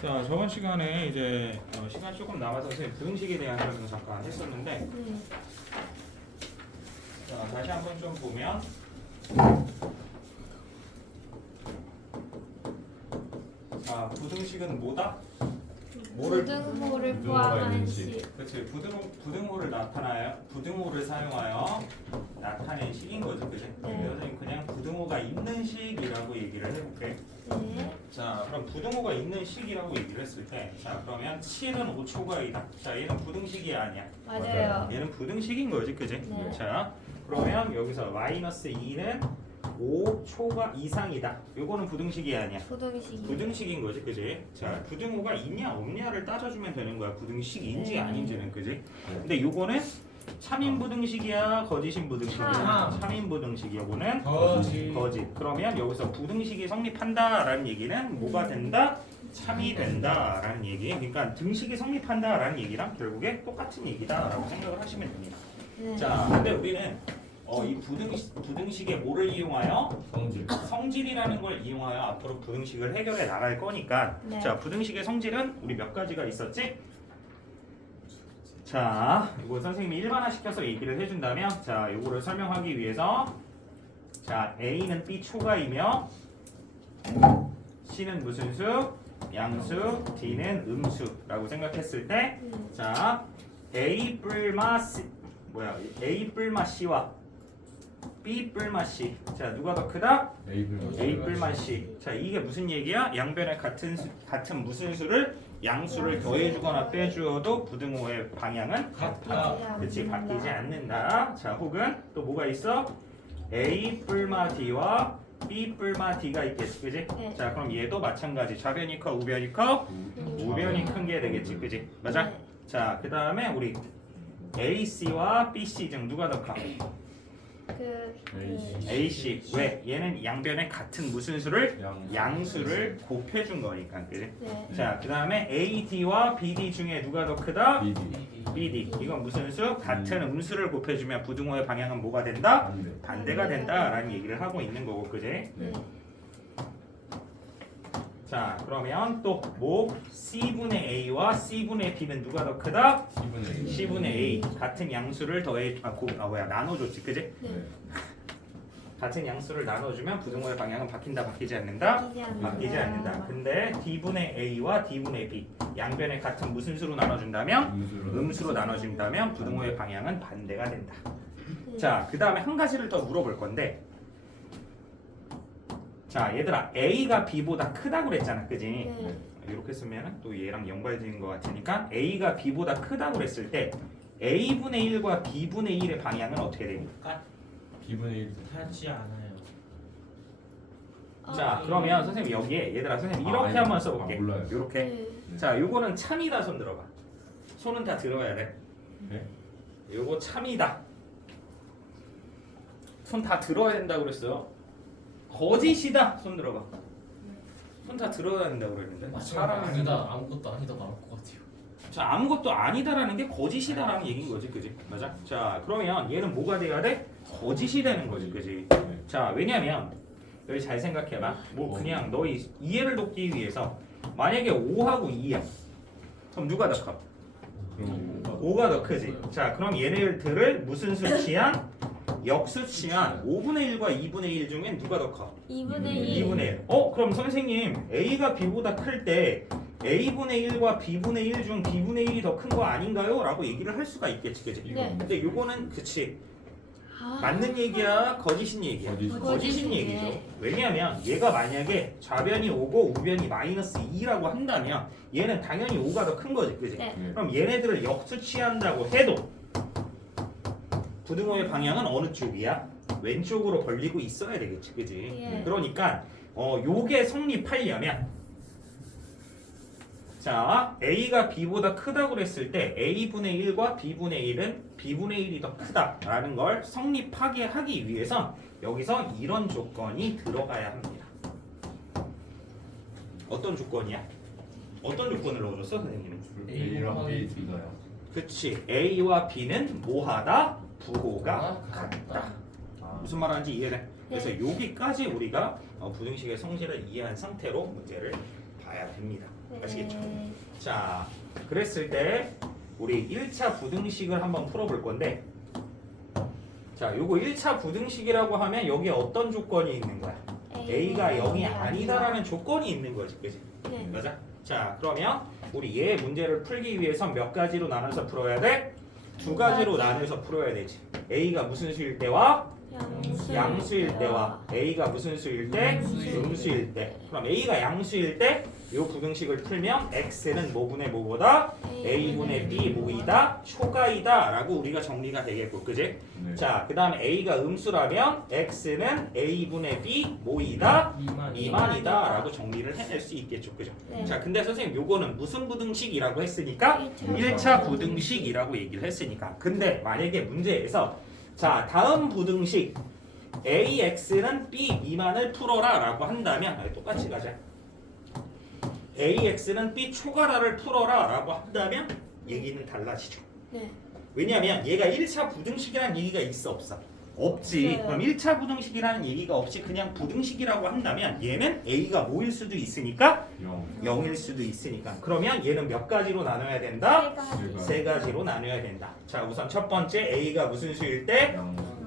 자, 저번 시간에 이제 시간 조금 남아서 선생님 부등식에 대한 설명 잠깐 했었는데, 자, 다시 한번 좀 보면, 자, 부등식은 뭐다? 부등호를 포함한 식. 그렇지. 부등호를 부등호를 사용하여 나타낸 식인 거죠, 그지? 네. 선생님 그냥 부등호가 있는 식이라고 얘기를 해볼게. 네. 자, 그럼 부등호가 있는 식이라고 얘기를 했을 때, 자, 그러면 7은 5초가이다. 자, 얘는 부등식이 아니야. 맞아요. 얘는 부등식인 거지, 그지? 네. 자, 그러면 여기서 마이너스 2는 5초가 이상이다. 요거는 부등식이 아니야. 부등식이. 부등식인 거지, 그지? 자, 부등호가 있냐 없냐를 따져주면 되는 거야. 부등식인지 네. 아닌지는, 그지? 근데 요거는 참인 부등식이야, 거짓인 부등식이야? 참. 참인 부등식. 요거는 거짓. 거짓. 그러면 여기서 부등식이 성립한다라는 얘기는 뭐가 된다? 참이 된다라는 얘기. 그러니까 등식이 성립한다라는 얘기랑 결국에 똑같은 얘기다라고 생각을 하시면 됩니다. 네. 자, 근데 우리는 이 부등식에 뭐를 이용하여? 성질. 성질이라는 걸 이용하여 앞으로 부등식을 해결해 나갈 거니까. 네. 자, 부등식의 성질은 우리 몇 가지가 있었지? 자, 이거 선생님이 일반화시켜서 얘기를 해준다면, 자, 이거를 설명하기 위해서, 자, A는 B 초가이며 C는 무슨 수? 양수, D는 음수라고 생각했을 때, 자, A 뿔마 C와 B 뿔마 C. 자, 누가 더 크다? A 뿔마 C. 자, 이게 무슨 얘기야? 양변에 같은 무슨 수를 양수를 더해주거나 빼주어도 부등호의 방향은 같다. 그렇지, 바뀌지 않는다. 자, 혹은 또 뭐가 있어? A 뿔마 D와 B 뿔마 D가 있겠지, 그지? 네. 자, 그럼 얘도 마찬가지. 좌변이 커, 우변이 커? 우변이 큰 게 되겠지, 그지? 맞아? 네. 자, 그 다음에 우리 AC와 BC 중 누가 더 커? AC. 왜? 얘는 양변에 같은 무슨 수를? 양수를 곱해준 거니까, 그지? 네. 자, 그 다음에 AD와 BD 중에 누가 더 크다? 비디. BD. 이건 무슨 수? 같은 음수를 곱해주면 부등호의 방향은 뭐가 된다? 반대가 된다라는 얘기를 하고 있는 거고, 그지? 네. 자, 그러면 또 뭐? C분의 A와 C분의 B는 누가 더 크다? C분의 A. 같은 양수를 나눠줬지, 그지? 네. 같은 양수를 나눠주면 부등호의 방향은 바뀐다, 바뀌지 않는다? 바뀌지 않는다. 근데 D분의 A와 D분의 B 양변에 같은 무슨 수로 나눠준다면? 음수로 나눠준다면 부등호의 방향은 반대가 된다. 자, 그 다음에 한 가지를 더 물어볼 건데, 자, 얘들아, A가 B보다 크다고 그랬잖아, 그지? 네. 이렇게 쓰면 또 얘랑 연관되는 것 같으니까 A가 B보다 크다고 그랬을 때 A분의 1과 B분의 1의 방향은 어떻게 됩니까? 비분의 1. 하지 않아요. 자, 그러면 선생님 여기에 얘들아, 선생님 이렇게 한번 써볼게. 몰라요. 이렇게. 네. 자, 요거는 참이다. 손 들어봐. 손은 다 들어야 돼. 네? 요거 참이다. 손 다 들어야 된다고 그랬어요. 거짓이다. 손 들어봐. 손 다 들어야 된다고 그랬는데. 아니다. 아무것도 아니다 나올 것 같아요. 자, 아무것도 아니다라는 게 거짓이다라는 얘기인 거지, 그지? 맞아? 자, 그러면 얘는 뭐가 돼야 돼? 거짓이 되는 거지, 그지? 자, 왜냐면 여기 잘 생각해봐. 뭐 그냥 너희 이해를 돕기 위해서 만약에 5하고 2야. 그럼 누가 더 커? 5가 더 크지. 자, 그럼 얘네들을 무슨 수치한? 역수치한 5분의 1과 2분의 1 중엔 누가 더 커? 2분의 1. 2분의 1. 그럼 선생님 A가 B보다 클 때 A분의 1과 B분의 1 중 B분의 1이 더 큰 거 아닌가요? 라고 얘기를 할 수가 있겠지, 그치? 네. 근데 요거는 그치, 맞는 얘기야, 거짓인 얘기야? 거짓인 얘기죠. 왜냐하면 얘가 만약에 좌변이 5고 우변이 마이너스 2라고 한다면 얘는 당연히 5가 더 큰 거지, 그치? 네. 그럼 얘네들을 역수치한다고 해도 부등호의 방향은 어느 쪽이야? 왼쪽으로 벌리고 있어야 되겠지, 그치? 예. 그러니까 요게 성립하려면, 자, A가 B보다 크다고 그랬을 때 A분의 1과 B분의 1은 B분의 1이 더 크다라는 걸 성립하게 하기 위해서 여기서 이런 조건이 들어가야 합니다. 어떤 조건이야? 어떤 조건을 넣어줬어, 선생님은? A랑 B B가요. 그치, A와 B는 뭐하다? 부호가 같다. 무슨 말하는지 이해돼? 그래서 여기까지 우리가 부등식의 성질을 이해한 상태로 문제를 봐야 됩니다. 아시겠죠? 네. 자, 그랬을 때 우리 1차 부등식을 한번 풀어볼 건데, 자, 요거 1차 부등식이라고 하면 여기에 어떤 조건이 있는 거야? A가 0이 아니다라는 조건이 있는 거지, 그지? 네. 맞아? 자, 그러면 우리 얘 문제를 풀기 위해서 몇 가지로 나눠서 풀어야 돼? 두 가지로 나눠서 풀어야 되지. A가 무슨 수일 때와 양수일 때와 A가 무슨 수일 때? 음수일 때. 그럼 A가 양수일 때 이 부등식을 풀면 X는 뭐분의 뭐보다? A분의 B 뭐이다? 초가이다 라고 우리가 정리가 되겠고, 그지? 네. 자, 그 다음에 A가 음수라면 X는 A분의 B 뭐이다? 2만이다 라고 정리를 해낼 수 있겠죠, 그죠? 네. 자, 근데 선생님 요거는 무슨 부등식이라고 했으니까 1차 부등식이라고 얘기를 했으니까. 근데 만약에 문제에서 자, 다음 부등식 AX는 B 미만을 풀어라 라고 한다면 똑같이 가자. AX는 B 초과라를 풀어라 라고 한다면 얘기는 달라지죠. 네. 왜냐하면 얘가 1차 부등식이라는 얘기가 있어 없어? 없지. 없어요. 그럼 1차 부등식이라는 얘기가 없이 그냥 부등식이라고 한다면 얘는 A가 뭐일 수도 있으니까 0일 수도 있으니까. 그러면 얘는 몇 가지로 나눠야 된다? 세 가지로 나눠야 된다. 자, 우선 첫 번째 A가 무슨 수일 때?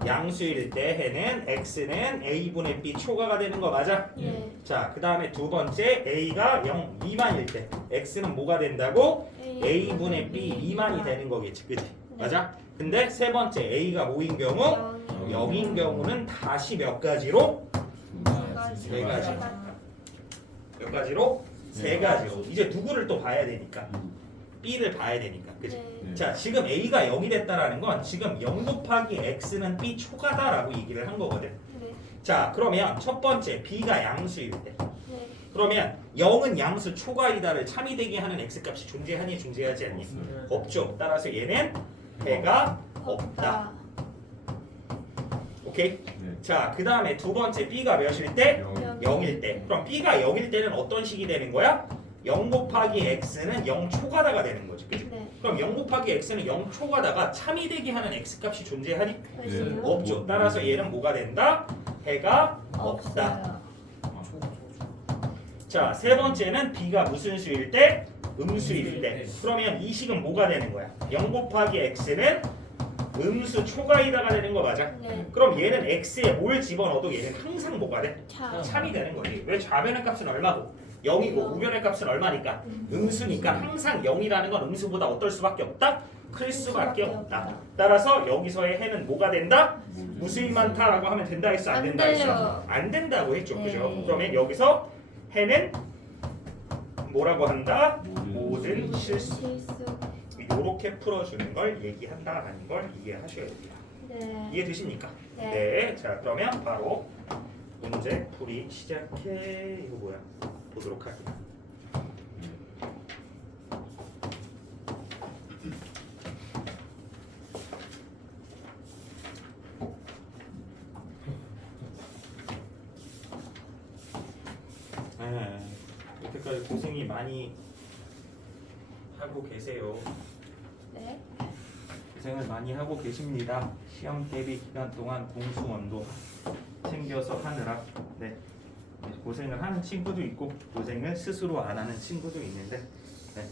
양수일 때 해는 X는 A분의 B 초과가 되는 거 맞아? 네. 자, 그 다음에 두 번째 A가 0 미만일 때 X는 뭐가 된다고? A분의 B 미만이 되는 거겠지, 그치? 맞아? 근데 세 번째 A가 뭐인 경우? 0인 경우는 다시 몇 가지로? 세 가지. 몇 가지로? 세 가지로. 이제 누구를 또 봐야 되니까. B를 봐야 되니까, 그치? 네. 자, 지금 A가 0이 됐다라는 건 지금 0 곱하기 X는 B 초과다라고 얘기를 한 거거든. 네. 자, 그러면 첫 번째 B가 양수일 때. 네. 그러면 0은 양수 초과이다를 참이되게 하는 X값이 존재하니 존재하지 않니? 없죠. 따라서 얘는 배가 없다. 오케이? 자, 그 다음에 두 번째 B가 몇일 때? 0일 때. 그럼 B가 0일 때는 어떤 식이 되는 거야? 0 곱하기 X는 0 초과다가 되는 거지. 그치? 네. 그럼 0 곱하기 X는 0 초과다가 참이되게 하는 X값이 존재하니? 없어요. 없죠. 따라서 얘는 뭐가 된다? 배가 없다. 없어요. 자, 세 번째는 B가 무슨 수일 때? 음수일 때. 그러면 이 식은 뭐가 되는 거야? 0 곱하기 X는 음수 초과이다가 되는 거 맞아? 네. 그럼 얘는 X에 뭘 집어넣어도 얘는 항상 뭐가 돼? 차. 참이 되는 거지. 왜 좌변의 값은 얼마고? 0이고 우변의 값은 얼마니까? 음수니까 항상 0이라는 건 음수보다 어떨 수밖에 없다? 클 수밖에 없다. 따라서 여기서의 해는 뭐가 된다? 무수히 많다라고 하면 된다 했어? 안 된다 했어? 돼요. 안 된다고 했죠. 네. 그죠? 그러면 여기서 해는 뭐라고 한다? 모든 실수. 실수. 이렇게 풀어주는 걸 얘기한다라는 걸 이해하셔야 됩니다. 네. 이해되십니까? 네. 자, 그러면 바로 문제 풀이 시작해. 이거 뭐야? 보도록 할게요. 여태까지 고생이 많이 하고 계세요. 네. 고생을 많이 하고 계십니다. 시험 대비 기간 동안 공수원도 챙겨서 하느라 고생을 하는 친구도 있고 고생을 스스로 안 하는 친구도 있는데 그냥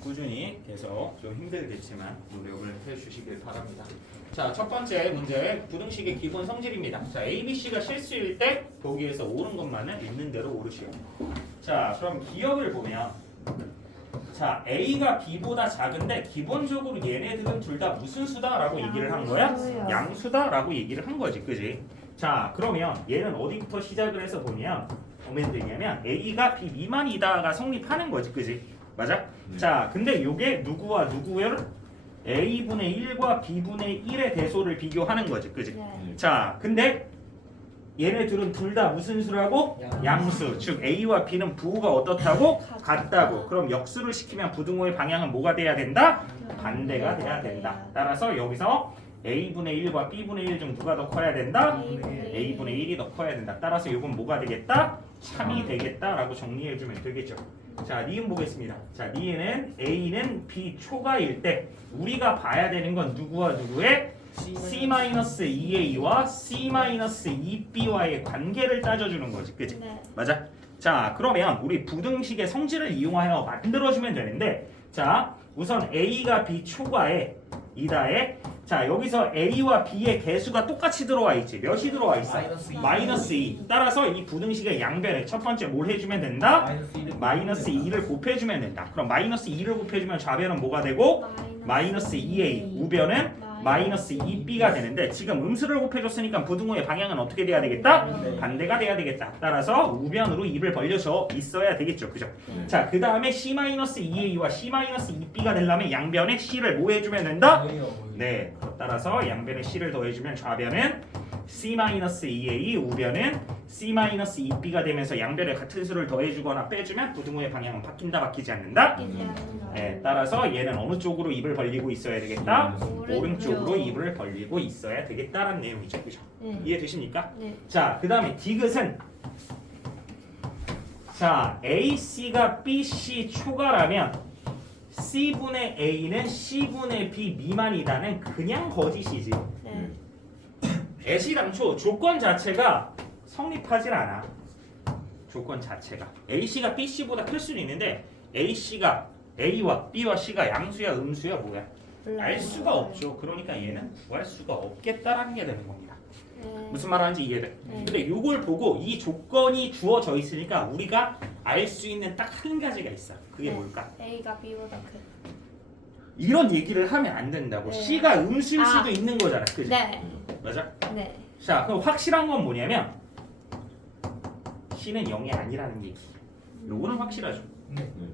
꾸준히 계속 좀 힘들겠지만 노력을 해주시길 바랍니다. 자, 첫 번째 문제 부등식의 기본 성질입니다. 자, A, B, C가 실수일 때 거기에서 옳은 것만은 있는 대로 옳으시오. 자, 그럼 기억을 보면 자, A가 B보다 작은데 기본적으로 얘네들은 둘 다 무슨 수다라고 얘기를 한 거야? 양수요. 양수다라고 얘기를 한 거지, 그지? 자, 그러면 얘는 어디부터 시작을 해서 보면 되냐면 A가 B 미만이다가 성립하는 거지, 그지? 맞아? 자, 근데 요게 누구와 누구를? A분의 1과 B분의 1의 대소를 비교하는 거지, 그지? 네. 자, 근데 얘네들은 둘 다 무슨 수라고? 양수. 즉 A와 B는 부호가 어떻다고? 같다고. 그럼 역수를 시키면 부등호의 방향은 뭐가 돼야 된다? 반대가 돼야 된다. 따라서 여기서 A분의 1과 B분의 1 중 누가 더 커야 된다? A분의 1이 더 커야 된다. 따라서 이건 뭐가 되겠다? 참이 되겠다라고 정리해주면 되겠죠. 자, 니은 보겠습니다. 자, 니은은 A는 B 초과일 때 우리가 봐야 되는 건 누구와 누구의? C-2A와 C-2B와의 관계를 따져주는 거지, 그치? 네. 맞아? 자 그러면 우리 부등식의 성질을 이용하여 만들어주면 되는데 자 우선 A가 B 초과에 이다에 자 여기서 A와 B의 개수가 똑같이 들어와 있지. 몇이 들어와 있어? 마이너스 2. 따라서 이 부등식의 양변에 첫 번째 뭘 해주면 된다? 마이너스 2를 곱해주면 된다. 그럼 마이너스 2를 곱해주면 좌변은 뭐가 되고? 마이너스 2A. 우변은 마이너스 2B가 되는데 지금 음수를 곱해줬으니까 부등호의 방향은 어떻게 돼야 되겠다? 반대가 돼야 되겠다. 따라서 우변으로 입을 벌려서 있어야 되겠죠. 그죠? 자, 그 다음에 C-2A와 C-2B가 되려면 양변에 C를 뭐 해주면 된다? 네. 따라서 양변에 C를 더해주면 좌변은 C-2A, 우변은 C-2B가 되면서 양변에 같은 수를 더해주거나 빼주면 부등호의 방향은 바뀐다, 바뀌지 않는다? 네. 따라서 얘는 어느 쪽으로 입을 벌리고 있어야 되겠다? 오른쪽으로 입을 벌리고 있어야 되겠다라는 내용이죠. 그죠? 이해되십니까? 네. 자, 그 다음에 디귿은 자, AC가 BC 초과라면 C분의 A는 C분의 B 미만이다는 그냥 거짓이지. 네. 애시당초 조건 자체가 성립하질 않아. 조건 자체가 AC가 BC보다 클 수는 있는데 AC가 A와 B와 C가 양수야 음수야 뭐야? 알 수가 없죠. 그러니까 얘는 구할 수가 없겠다라는 게 되는 겁니다. 무슨 말 하는지 이해돼? 근데 이걸 보고 이 조건이 주어져 있으니까 우리가 알 수 있는 딱 한 가지가 있어. 그게 뭘까? A가 B보다 큰. 이런 얘기를 하면 안 된다고. 네. C가 음수일 수도 있는 거잖아. 그지? 네. 맞아? 네. 자, 그럼 확실한 건 뭐냐면 C는 0이 아니라는 얘기. 요거는 확실하죠.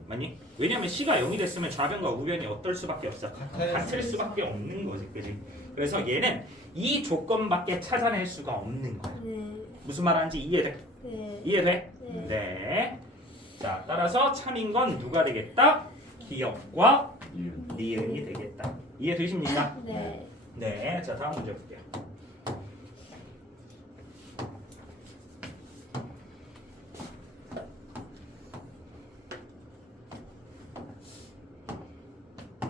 맞니? 왜냐면 C가 0이 됐으면 좌변과 우변이 어떨 수밖에 없어. 같을 수밖에 없는 거지. 그지? 그래서 얘는 이 조건밖에 찾아낼 수가 없는 거야. 네. 무슨 말 하는지 이해돼? 네. 이해돼? 네. 네. 자, 따라서 참인 건 누가 되겠다? 기역과 니은이 되겠다. 이해되십니까? 네. 네. 자, 다음 문제 볼게요.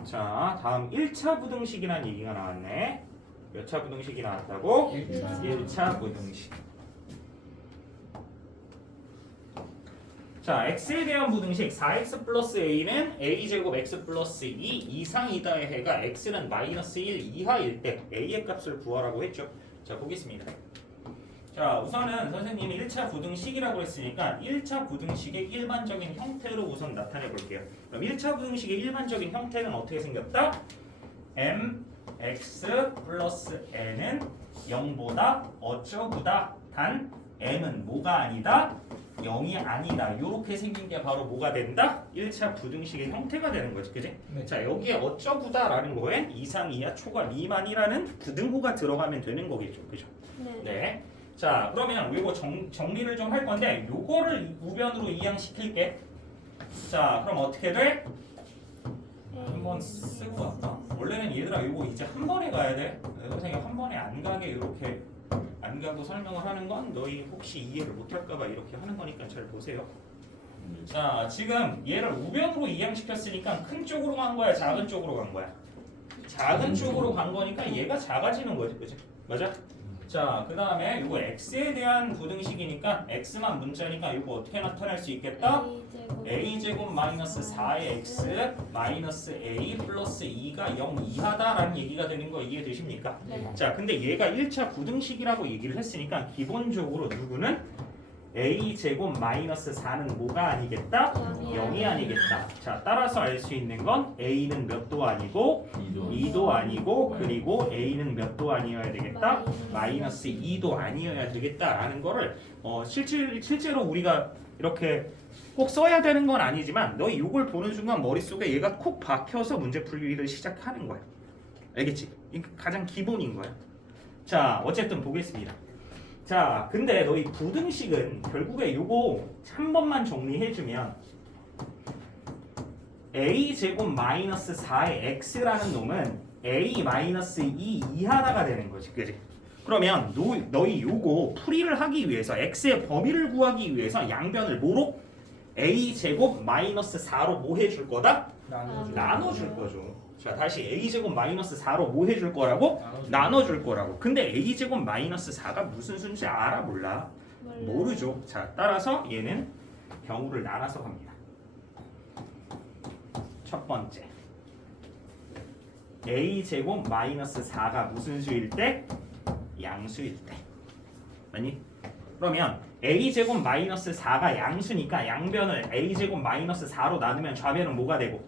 자, 다음 1차 부등식이라는 얘기가 나왔네. 몇 차 부등식이 나왔다고? 1차 부등식. 자, x에 대한 부등식 4x 플러스 a는 a제곱 x 플러스 2 이상이다의 해가 x는 마이너스 1 이하일 때 a의 값을 구하라고 했죠. 자, 보겠습니다. 자, 우선은 선생님이 1차 부등식이라고 했으니까 1차 부등식의 일반적인 형태로 우선 나타내 볼게요. 그럼 1차 부등식의 일반적인 형태는 어떻게 생겼다? mx 플러스 n은 0보다 어쩌구다. 단 m은 뭐가 아니다? 0이 아니다. 이렇게 생긴 게 바로 뭐가 된다? 1차 부등식의 형태가 되는 거지. 그지? 네. 자, 여기에 어쩌구다라는 거에 이상, 이하, 초과, 미만이라는 부등호가 들어가면 되는 거겠죠. 그죠? 네. 네. 자, 그러면 이거 정리를 좀 할 건데 요거를 우변으로 이항시킬게. 자, 그럼 어떻게 돼? 한번 쓰고 갈까? 원래는 얘들아 이거 이제 한 번에 가야 돼. 선생님 한 번에 안 가게 이렇게 안 가고 설명을 하는 건 너희 혹시 이해를 못할까봐 이렇게 하는 거니까 잘 보세요. 자, 지금 얘를 우변으로 이항시켰으니까 큰 쪽으로 간 거야, 작은 쪽으로 간 거야? 작은 쪽으로 간 거니까 얘가 작아지는 거지, 그치? 맞아? 자, 그 다음에 이거 x에 대한 부등식이니까 x만 문자니까 이거 어떻게 나타낼 수 있겠다? a제곱 마이너스 4의 x 마이너스 a 플러스 2가 0 이하다라는 얘기가 되는 거 이해되십니까? 네. 자, 근데 얘가 1차 부등식이라고 얘기를 했으니까 기본적으로 누구는 a제곱 마이너스 4는 뭐가 아니겠다? 0이 아니겠다. 자, 따라서 알 수 있는 건 a는 몇도 아니고 2도 아니고 그리고 a는 몇도 아니어야 되겠다? 마이너스 2도 아니어야 되겠다라는 거를 실제로 우리가 이렇게 꼭 써야 되는 건 아니지만 너희 이걸 보는 순간 머릿속에 얘가 콕 박혀서 문제 풀이를 시작하는 거야. 알겠지? 이게 가장 기본인 거야. 자, 어쨌든 보겠습니다. 자, 근데 너희 부등식은 결국에 요거 한 번만 정리해주면 a제곱 마이너스 4의 x라는 놈은 a 마이너스 2 이하다가 되는 거지. 그지? 그러면 너희 요거 풀이를 하기 위해서 x의 범위를 구하기 위해서 양변을 뭐로? a제곱 마이너스 4로 뭐 해줄 거다? 나눠줄 거죠. 자, 다시 a제곱 마이너스 4로 뭐 해줄 거라고? 나눠줄 거라고. 근데 a제곱 마이너스 4가 무슨 수인지 알아 몰라? 모르죠. 자, 따라서 얘는 경우를 나눠서 갑니다. 첫 번째 a제곱 마이너스 4가 무슨 수일 때? 양수일 때. 아니? 그러면 a제곱 마이너스 4가 양수니까 양변을 a제곱 마이너스 4로 나누면 좌변은 뭐가 되고?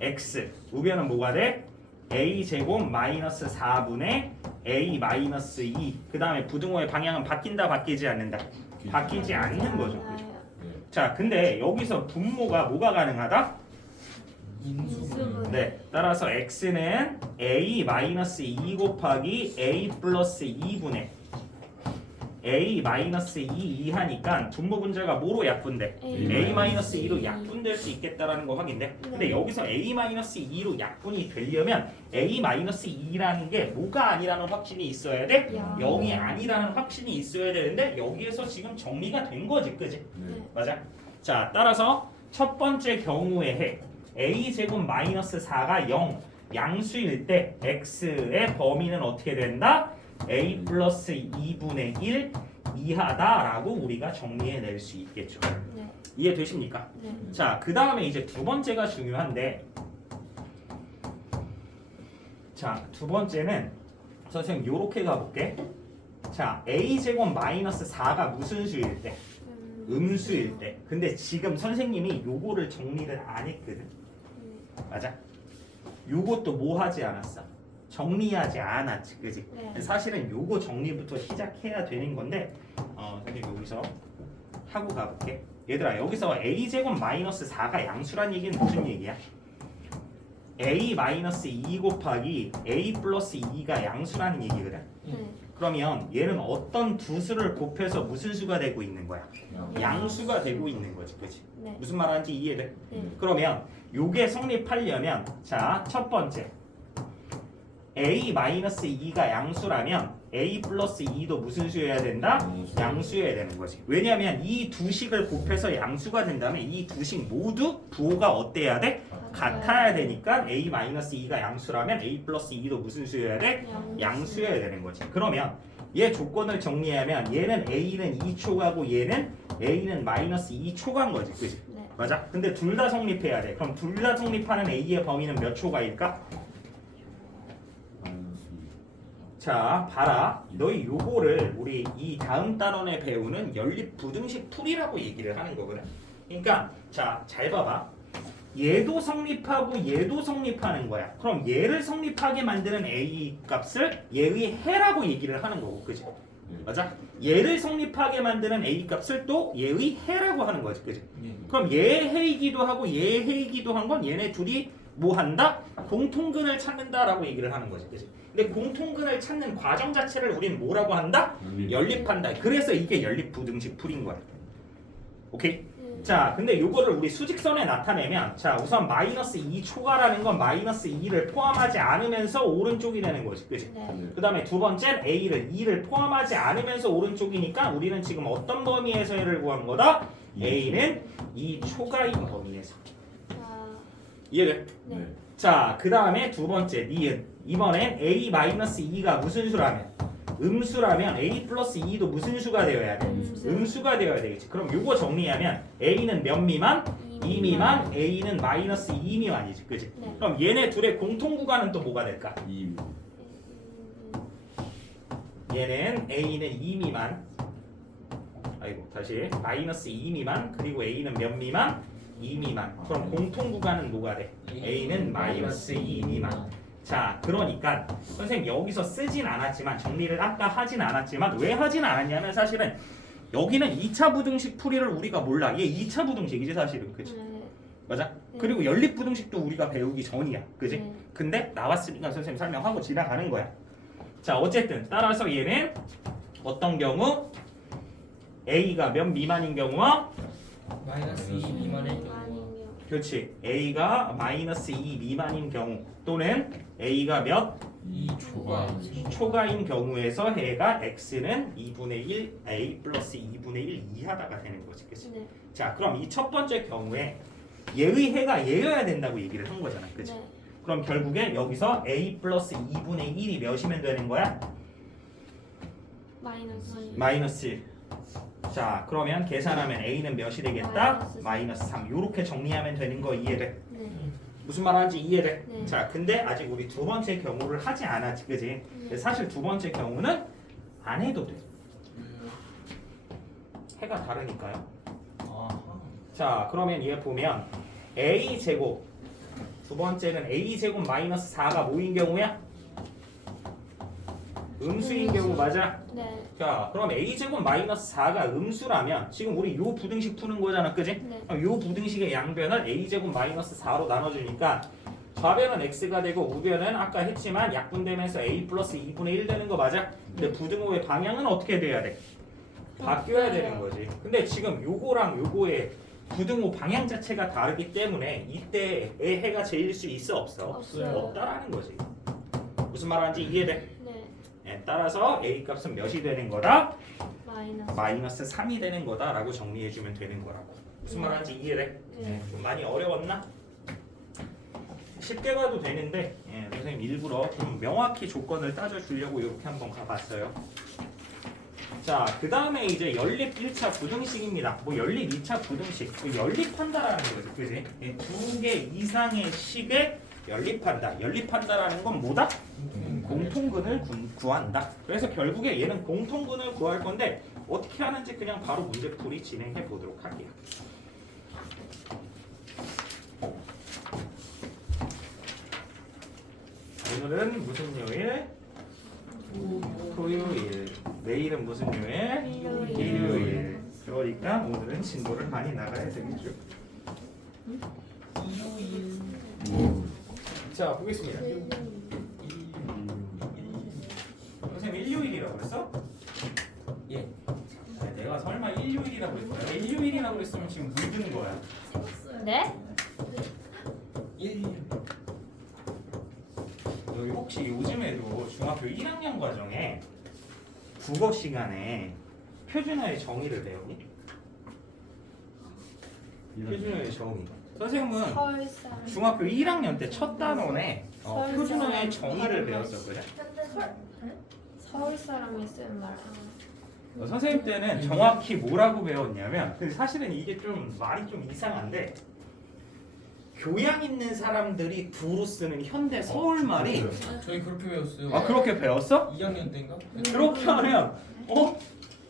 x. 우변은 뭐가 돼? a제곱 마이너스 4분의 a 마이너스 2. 그 다음에 부등호의 방향은 바뀐다 바뀌지 않는다? 바뀌지 않는 거죠. 그죠? 자, 근데 여기서 분모가 뭐가 가능하다? 인수분. 네, 따라서 x는 a 마이너스 2 곱하기 a 플러스 2분의 a 마이너스 2 이하니까 분모 분자가 뭐로 약분돼? a 마이너스 2로 약분될 수 있겠다라는 거 확인돼. 근데 여기서 a 마이너스 2로 약분이 되려면 a 마이너스 2라는 게 뭐가 아니라는 확신이 있어야 돼? 0이 아니라는 확신이 있어야 되는데 여기에서 지금 정리가 된 거지, 그지? 맞아? 자, 따라서 첫 번째 경우에 해 a제곱 마이너스 4가 0 양수일 때 x의 범위는 어떻게 된다? a 플러스 2분의 1 이하다라고 우리가 정리해낼 수 있겠죠. 네. 이해되십니까? 네. 자, 그 다음에 이제 두 번째가 중요한데, 자, 두 번째는 선생님 요렇게 가볼게. 자, a제곱 마이너스 4가 무슨 수일 때? 음수일 때. 근데 지금 선생님이 요거를 정리를 안 했거든. 맞아? 요것도 뭐 하지 않았어? 정리하지 않았지, 그지? 네. 사실은 요거 정리부터 시작해야 되는 건데, 선생님 여기서 하고 가볼게. 얘들아, 여기서 a제곱 마이너스 4가 양수란 얘기는 무슨 얘기야? a 마이너스 2 곱하기 a 플러스 2가 양수라는 얘기거든. 네. 그러면 얘는 어떤 두 수를 곱해서 무슨 수가 되고 있는 거야? 양수가 되고 있는 거지, 그치? 네. 무슨 말하는지 이해돼? 네. 그러면 요게 성립하려면 자, 첫 번째 a 마이너스 2가 양수라면 a 플러스 2도 무슨 수여야 된다? 양수여야 되는 거지. 왜냐면 이 두 식을 곱해서 양수가 된다면 이 두 식 모두 부호가 어때야 돼? 같아야 되니까 a 마이너스 2가 양수라면 a 플러스 2도 무슨 수여야 돼? 양수여야 되는 거지. 그러면 얘 조건을 정리하면 얘는 a는 2초가고 얘는 a는 마이너스 2초간 거지, 그지? 네. 맞아? 근데 둘 다 성립해야 돼. 그럼 둘 다 성립하는 a의 범위는 몇 초가일까? 자, 봐라. 너희 요거를 우리 이 다음 단원에 배우는 연립 부등식 풀이라고 얘기를 하는 거거든. 그러니까 자, 잘 봐봐. 얘도 성립하고 얘도 성립하는 거야. 그럼 얘를 성립하게 만드는 a 값을 얘의 해라고 얘기를 하는 거고, 그지? 맞아? 얘를 성립하게 만드는 a 값을 또 얘의 해라고 하는 거지, 그지? 그럼 얘의 해이기도 하고 얘의 해이기도 한 건 얘네 둘이 뭐 한다? 공통근을 찾는다라고 얘기를 하는 거지, 그지? 근데 공통근을 찾는 과정 자체를 우리는 뭐라고 한다? 연립한다. 그래서 이게 연립 부등식 풀인 거야. 오케이? 자, 근데 요거를 우리 수직선에 나타내면 자, 우선 마이너스 2초가라는 건 마이너스 2를 포함하지 않으면서 오른쪽이 되는 거지, 그지? 네. 그 다음에 두 번째 a를 2를 포함하지 않으면서 오른쪽이니까 우리는 지금 어떤 범위에서 얘를 구한 거다? a는 2초가인 범위에서. 아, 이해돼? 네. 자, 그 다음에 두 번째 니은. 이번엔 a-2가 무슨 수라면? 음수라면 a 플러스 2도 무슨 수가 되어야 돼? 음수가 되어야 되겠지. 그럼 요거 정리하면 a는 몇 미만? 2 미만, a는 마이너스 2 미만이지, 그지? 네. 그럼 얘네 둘의 공통 구간은 또 뭐가 될까? 얘는 a는 2 미만, 아이고 다시 마이너스 2 미만, 그리고 a는 몇 미만? 2 미만. 그럼 공통 구간은 뭐가 돼? a는 마이너스 2 미만. 자, 그러니까 선생님 여기서 쓰진 않았지만 정리를 아까 하진 않았지만 왜 하진 않았냐면 사실은 여기는 2차 부등식 풀이를 우리가 몰라. 얘 2차 부등식이지 사실은, 그치? 네. 맞아? 네. 그리고 연립 부등식도 우리가 배우기 전이야, 그지? 네. 근데 나왔으니까 선생님 설명하고 지나가는 거야. 자, 어쨌든 따라서 얘는 어떤 경우? a가 몇 미만인 경우와 마이너스 2 미만의 경우. 그렇지. a가 마이너스 2 미만인 경우 또는 a가 몇 2초가 초가인 경우에서 해가 x는 2분의 1 a 플러스 2분의 1 이하다가 되는 거지, 그치? 네. 자, 그럼 이 첫 번째 경우에 얘의 해가 얘여야 된다고 얘기를 한 거잖아, 그치? 네. 그럼 결국에 여기서 a 플러스 2분의 1이 몇이면 되는 거야? 마이너스. 마이너스 1. 자 그러면 계산하면 a는 몇이 되겠다? 마이너스 3. 요렇게 정리하면 되는 거 이해돼? 네. 무슨 말하는지 이해돼? 네. 자 근데 아직 우리 두 번째 경우를 하지 않았지 그지? 네. 사실 두 번째 경우는 안 해도 돼. 해가 다르니까요. 아하. 자 그러면 얘 보면 a 제곱 두 번째는 a 제곱 마이너스 4가 뭐인 경우야? 음수인 경우 맞아? 네. 자 그럼 a 제곱 마이너스 4가 음수라면 지금 우리 요 부등식 푸는 거잖아 그지? 네. 그럼 요 부등식의 양변을 a 제곱 마이너스 4로 나눠주니까 좌변은 x가 되고 우변은 아까 했지만 약분되면서 a 플러스 2분의 1 되는 거 맞아? 근데 부등호의 방향은 어떻게 돼야 돼? 바뀌어야 되는 거지. 근데 지금 요거랑 요거의 부등호 방향 자체가 다르기 때문에 이때의 해가 제일 수 있어 없어? 없어요. 없다라는 거지. 무슨 말하는지 이해돼? 네. 예, 따라서 a 값은 몇이 되는 거다? 마이너스. 마이너스 3이 되는 거다라고 정리해주면 되는 거라고. 무슨 말하는지 이해돼? 네. 좀 많이 어려웠나? 쉽게 가도 되는데 선생님 일부러 좀 명확히 조건을 따져주려고 이렇게 한번 가봤어요. 자, 그 다음에 이제 연립 1차 부등식입니다. 뭐 연립 2차 부등식, 그 연립한다라는 거지, 그지? 두 개 이상의 식에 연립한다. 연립한다라는 건 뭐다? 공통근을 구한다. 그래서 결국에 얘는 공통근을 구할 건데 어떻게 하는지 그냥 바로 문제풀이 진행해 보도록 할게요. 오늘은 무슨 요일? 토요일. 내일은 무슨 요일? 일요일. 일요일. 그러니까 오늘은 진도를 많이 나가야 되겠죠. 자 보겠습니다. 선생님 일요일이라고 그랬어? 예. 아니, 내가 설마 일요일이라고 그랬거야? 일요일이라고 그랬으면 지금 물든 거야. 네? 여기 혹시 요즘에도 중학교 1학년 과정에 국어 시간에 표준어의 정의를 배우니? 표준어의 정의. 선생님은 서울사. 중학교 1학년 때 첫 단원에 서울 표준어의 사람. 정의를 배웠었거든. 서울 사람이 쓰는 말. 선생님 때는 정확히 뭐라고 배웠냐면 근데 사실은 이게 좀 말이 좀 이상한데 교양 있는 사람들이 두루 쓰는 현대 서울말이 저희 그렇게 배웠어요. 아 그렇게 배웠어? 2학년 때인가? 그렇게 하면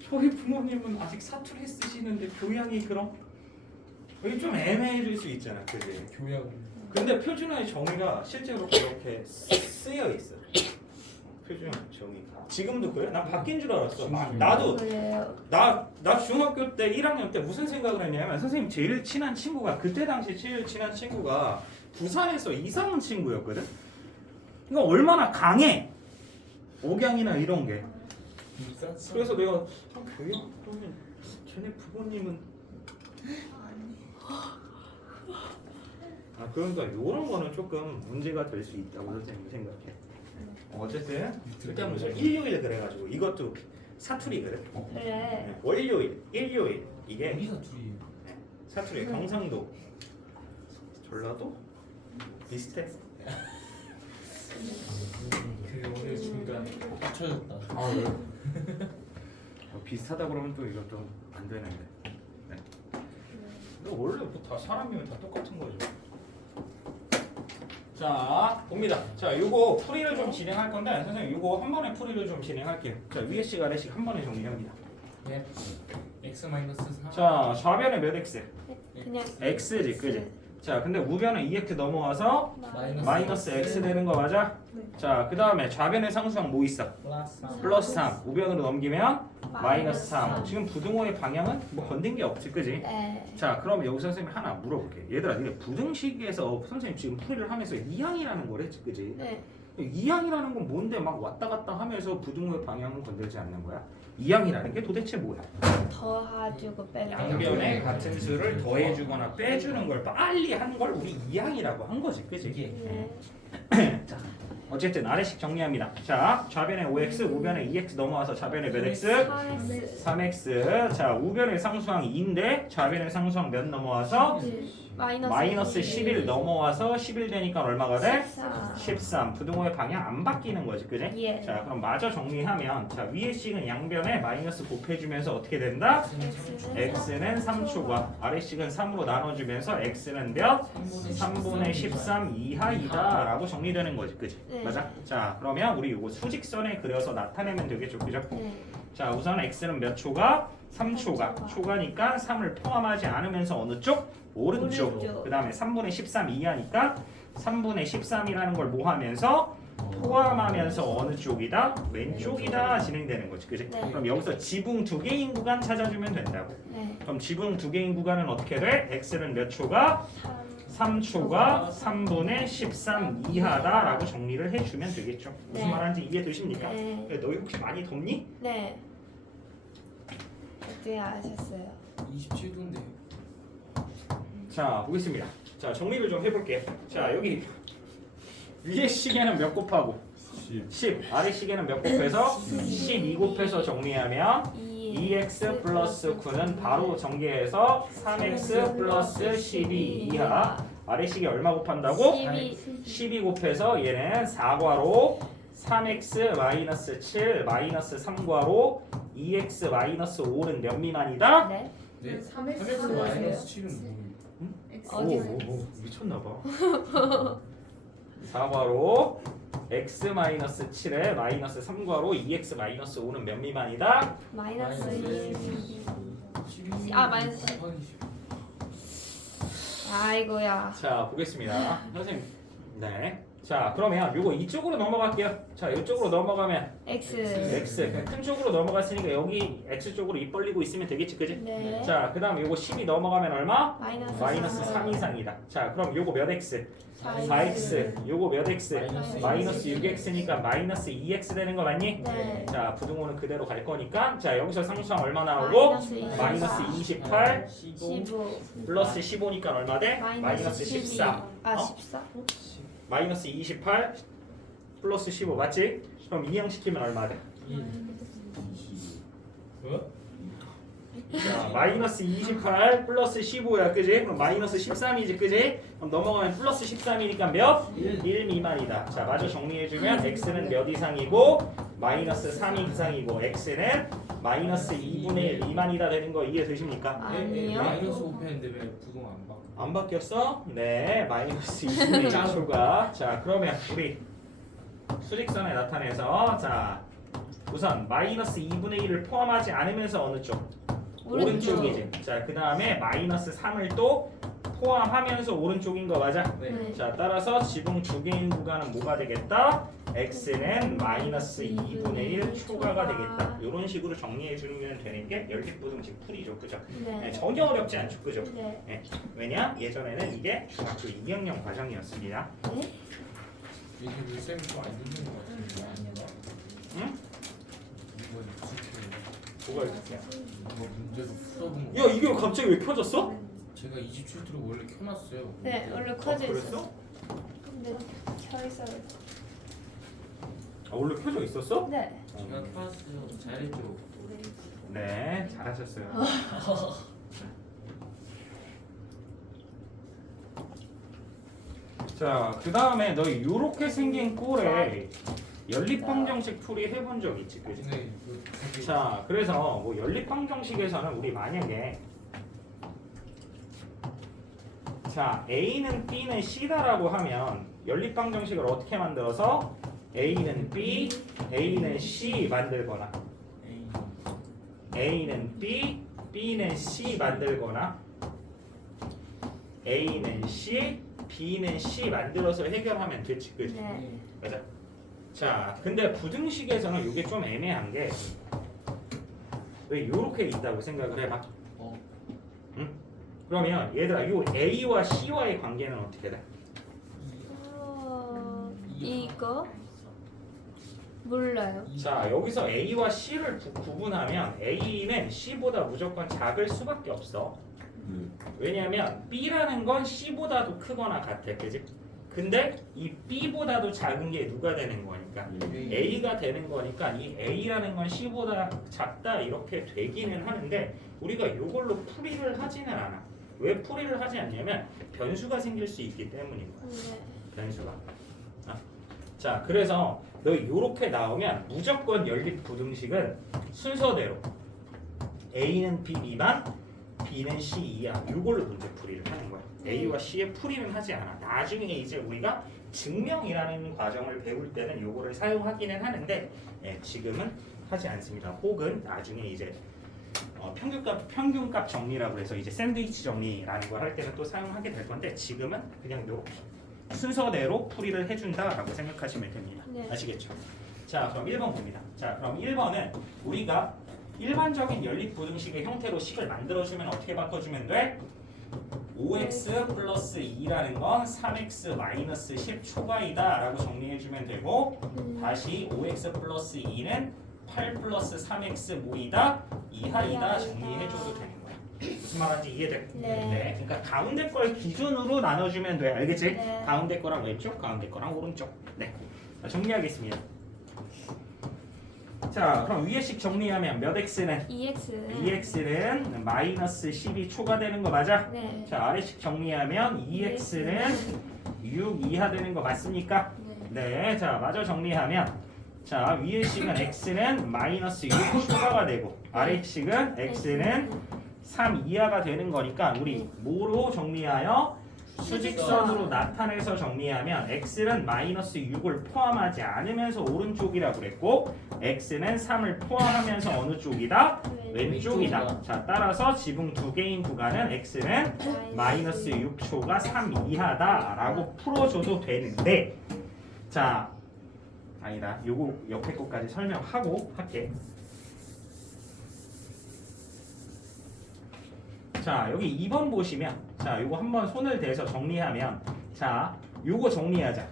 저희 부모님은 아직 사투리 쓰시는데 교양이 그럼? 이게 좀 애매해질 수 있잖아 그지? 교양. 근데 표준어의 정의가 실제로 그렇게 쓰여 있어. 표준어 정의. 지금도 그래? 난 바뀐 줄 알았어. 나도 그래요. 나 중학교 때 1학년 때 무슨 생각을 했냐면 선생님 제일 친한 친구가 그때 당시 제일 친한 친구가 부산에서 이사 온 친구였거든. 이거 얼마나 강해. 억양이나 이런 게. 그래서 내가 교양 그러면 쟤네 부모님은 그러니까 이런 거는 조금 문제가 될 수 있다고 선생님이 생각해. 어쨌든 일단 무슨 일요일 그래가지고 이것도 사투리거든. 그래. 네, 월요일, 일요일 이게 어디서 둘이에요? 사투리 경상도, 전라도 비슷해. 그 오늘 중간 합쳐졌다. 비슷하다 그러면 또 이거 좀 안 되는데. 네. 근데 원래 뭐 다 사람이면 다 똑같은 거죠. 자 봅니다. 자 요거 풀이를 좀 진행할 건데 선생님 요거 한 번에 풀이를 좀 진행할게요. 자 위에씩 아래씩 한 번에 정리합니다. 예. x 마이너스 4. 자 좌변에 몇 x? 그냥 x지 그지? 자 근데 우변은 2x 넘어와서 마이너스 x 되는 거 맞아? 자 그 다음에 좌변의 상수항 뭐 있어? 플러스 3. 플러스 3 우변으로 넘기면 마이너스 3 지금 부등호의 방향은 뭐 건든 게 없지 그지? 네. 자 그럼 여기서 선생님이 하나 물어볼게. 얘들아 니네 부등식에서 선생님 지금 풀이를 하면서 이항이라는 걸 했지 그지? 네. 이항이라는 건 뭔데 막 왔다 갔다 하면서 부등호의 방향은 건들지 않는 거야? 이항이라는 게 도대체 뭐야? 더해주고 빼. 양변에 같은 수를 더해주거나 빼주는 걸 빨리 하는 걸 우리 이항이라고 한 거지 그지? 네. 자 어쨌든 아래식 정리합니다. 자 좌변에 5x 우변에 2x 넘어와서 좌변에 몇 x? 3x. 3x. 자 우변의 상수항 2인데 좌변의 상수항 몇 넘어와서 마이너스 11 넘어와서 11 되니까 얼마가 돼? 14. 13. 부등호의 방향 안 바뀌는 거지, 그지? 예. 자, 그럼 마저 정리하면 자 위의 식은 양변에 마이너스 곱해주면서 어떻게 된다? x는 3초과 아래 식은 3으로 나눠주면서 x는 몇? 3분의 13 이하이다 라고 정리되는 거지, 그지? 네. 맞아? 자, 그러면 우리 이거 수직선에 그려서 나타내면 되겠죠, 그죠? 네. 자, 우선 x는 몇 초가? 3초가. 초가니까 3을 포함하지 않으면서 어느 쪽? 오른쪽. 오른쪽. 그 다음에 3분의 13 이하니까 3분의 13이라는 걸 뭐 하면서? 포함하면서 어느 쪽이다? 왼쪽이다 진행되는 거지, 그지? 네. 그럼 여기서 지붕 두 개인 구간 찾아주면 된다고. 네. 그럼 지붕 두 개인 구간은 어떻게 돼? x는 몇 초가? 3. 3초가 3분의 13 이하다라고 정리를 해주면 되겠죠. 무슨 네. 말하는지 이해되십니까? 네. 너희 혹시 많이 덥니? 네. 어떻게 아셨어요? 27도인데. 자, 보겠습니다. 자, 정리를 좀 해볼게요. 자, 여기 위의 시계는 몇 곱하고? 10. 아래 시계는 몇 곱해서? 12 곱해서 정리하면 2x 플러스 9는 바로 전개해서 3x 플러스 12 이하. 아래 시계 얼마 곱한다고? 12 곱해서 얘는 4괄호 3x 마이너스 7 마이너스 3괄호 2x 마이너스 5는 몇 미만이다? 네. 네. 3x 3x 마이너스 7은 뭐예요? 어디서? 미쳤나봐. 4괄호 x 마이너스 7에 마이너스 3괄호 2x 마이너스 5는 몇 미만이다? 마이너스 마이너스 12. 아, 마이너스 10. 아이고야. 자, 보겠습니다. 선생님. 네. 자, 그러면 요거 이쪽으로 넘어갈게요. 자, 이쪽으로 넘어가면 X. x 큰 쪽으로 넘어갔으니까 여기 x 쪽으로 입 벌리고 있으면 되겠지, 그지? 네. 자, 그 다음에 요거 10이 넘어가면 얼마? 마이너스 3 이상이다. 자, 그럼 요거 몇 x? 4x. 4x. 요거 몇 x? 마이너스 마이너스 6x니까 마이너스 2x 되는 거 맞니? 네. 자, 부등호는 그대로 갈 거니까 자, 여기서 상수항 얼마 나오고? 마이너스 마이너스 28 15. 플러스 15니까 얼마 돼? 마이너스 14. 아, 어? 14? 마이너스 28 플러스 15 맞지? 그럼 이항시키면 얼마 돼? 자, 마이너스 28 플러스 15야, 그지? 그럼 마이너스 13이지, 그지? 그럼 넘어가면 플러스 13이니까 몇? 1 미만이다. 자, 마저 정리해주면 x는 몇 이상이고 마이너스 3 이상이고 x는 마이너스 2분의 1 미만이다 되는 거 이해되십니까? 아니요. 마이너스 5패인데 왜 부동 안 바꿔? 안 바뀌었어? 네, 마이너스 2분의 1 초가. 자, 그러면 우리 수직선에 나타내서 자, 우선 마이너스 2분의 1을 포함하지 않으면서 어느 쪽? 오른쪽이지. 자, 그 다음에 마이너스 3을 또 포함하면서 오른쪽인 거 맞아? 네. 자, 따라서 지붕 두 개인 구간은 뭐가 되겠다? x는 마이너스 2분의 1 초과가 되겠다. 이런 식으로 정리해 주면 되는 게 연립부등식 풀이죠, 그죠? 네, 네. 전혀 어렵지 않죠, 그죠? 네. 왜냐? 예전에는 이게 중학교 2학년 과정이었습니다. 네. 이게 물쌤이 좀안 듣는 것 같은데 아닌가? 응? 이거 익숙해. 뭐가 이렇게? 뭐 문제도 풀어본 거. 야, 이게 갑자기 왜 켜졌어? 제가 이집 출두를 원래 켜놨어요. 네, 원래 커져 그랬어? 있었어. 근데 켜 있어요. 아, 원래 켜져 있었어? 네. 제가 켜놨어요. 잘했죠. 네, 잘하셨어요. 자, 그 다음에 너 요렇게 생긴 꼴에 연립방정식 풀이 해본 적 있지, 그지? 네. 거기 자, 그래서 뭐 연립방정식에서는 우리 만약에 자, A는 B는 C다라고 하면 연립방정식을 어떻게 만들어서 A는 B, A는 C 만들거나 A는 B, B는 C 만들거나 A는 C, B는 C 만들어서 해결하면 되지, 그지? 네. 맞아. 자, 근데 부등식에서는 이게 좀 애매한 게 왜 요렇게 있다고 생각을 해봐. 응? 그러면 얘들아, 요 A와 C와의 관계는 어떻게 돼? 이거 몰라요. 자, 여기서 A와 C를 구분하면 A는 C보다 무조건 작을 수밖에 없어. 왜냐면 B라는 건 C보다도 크거나 같아, 그지? 근데 이 B보다도 작은 게 누가 되는 거니까? A가 되는 거니까 이 A라는 건 C보다 작다 이렇게 되기는 하는데 우리가 이걸로 풀이를 하지는 않아. 왜 풀이를 하지 않냐면 변수가 생길 수 있기 때문인 거야. 네. 변수가. 자, 그래서 너희 요렇게 나오면 무조건 연립 부등식은 순서대로 A는 B 미만, B는 C 이하 요걸로 문제 풀이를 하는 거야. A와 C의 풀이는 하지 않아. 나중에 이제 우리가 증명이라는 과정을 배울 때는 요거를 사용하기는 하는데 지금은 하지 않습니다. 혹은 나중에 이제 평균값 정리라고 해서 이제 샌드위치 정리라는 걸 할 때는 또 사용하게 될 건데 지금은 그냥 요렇게 순서대로 풀이를 해준다라고 생각하시면 됩니다. 네. 아시겠죠? 자, 그럼 1번 봅니다. 자, 그럼 1번은 우리가 일반적인 연립부등식의 형태로 식을 만들어주면 어떻게 바꿔주면 돼? 5x 플러스 2라는 건 3x 마이너스 10 초과이다 라고 정리해주면 되고 다시 5x 플러스 2는 8 플러스 3x 모이다 이하이다 정리해줘도 되는 거야. 무슨 말인지 이해돼? 네. 그러니까 가운데 걸 기준으로 나눠주면 돼. 알겠지? 네. 가운데 거랑 왼쪽, 가운데 거랑 오른쪽. 네. 자, 정리하겠습니다. 자, 그럼 위에 식 정리하면 몇 x는? 2x. 2x는 마이너스 10이 초과되는 거 맞아? 네. 자, 아래식 정리하면 2x는 6 이하 되는 거 맞습니까? 네. 자, 마저 정리하면 자, 위에 식은 x는 마이너스 6 초과가 되고 아래식은 x는 3 이하가 되는 거니까 우리 뭐로 정리하여 수직선으로 나타내서 정리하면 x는 마이너스 6을 포함하지 않으면서 오른쪽이라고 그랬고 x는 3을 포함하면서 어느 쪽이다? 왼쪽이다. 자, 따라서 지붕 두 개인 구간은 x는 마이너스 6초가 3 이하다라고 풀어줘도 되는데 자, 아니다. 요거 옆에 것까지 설명하고 할게. 자, 여기 2번 보시면 자, 요거 한번 손을 대서 정리하면 자, 요거 정리하자.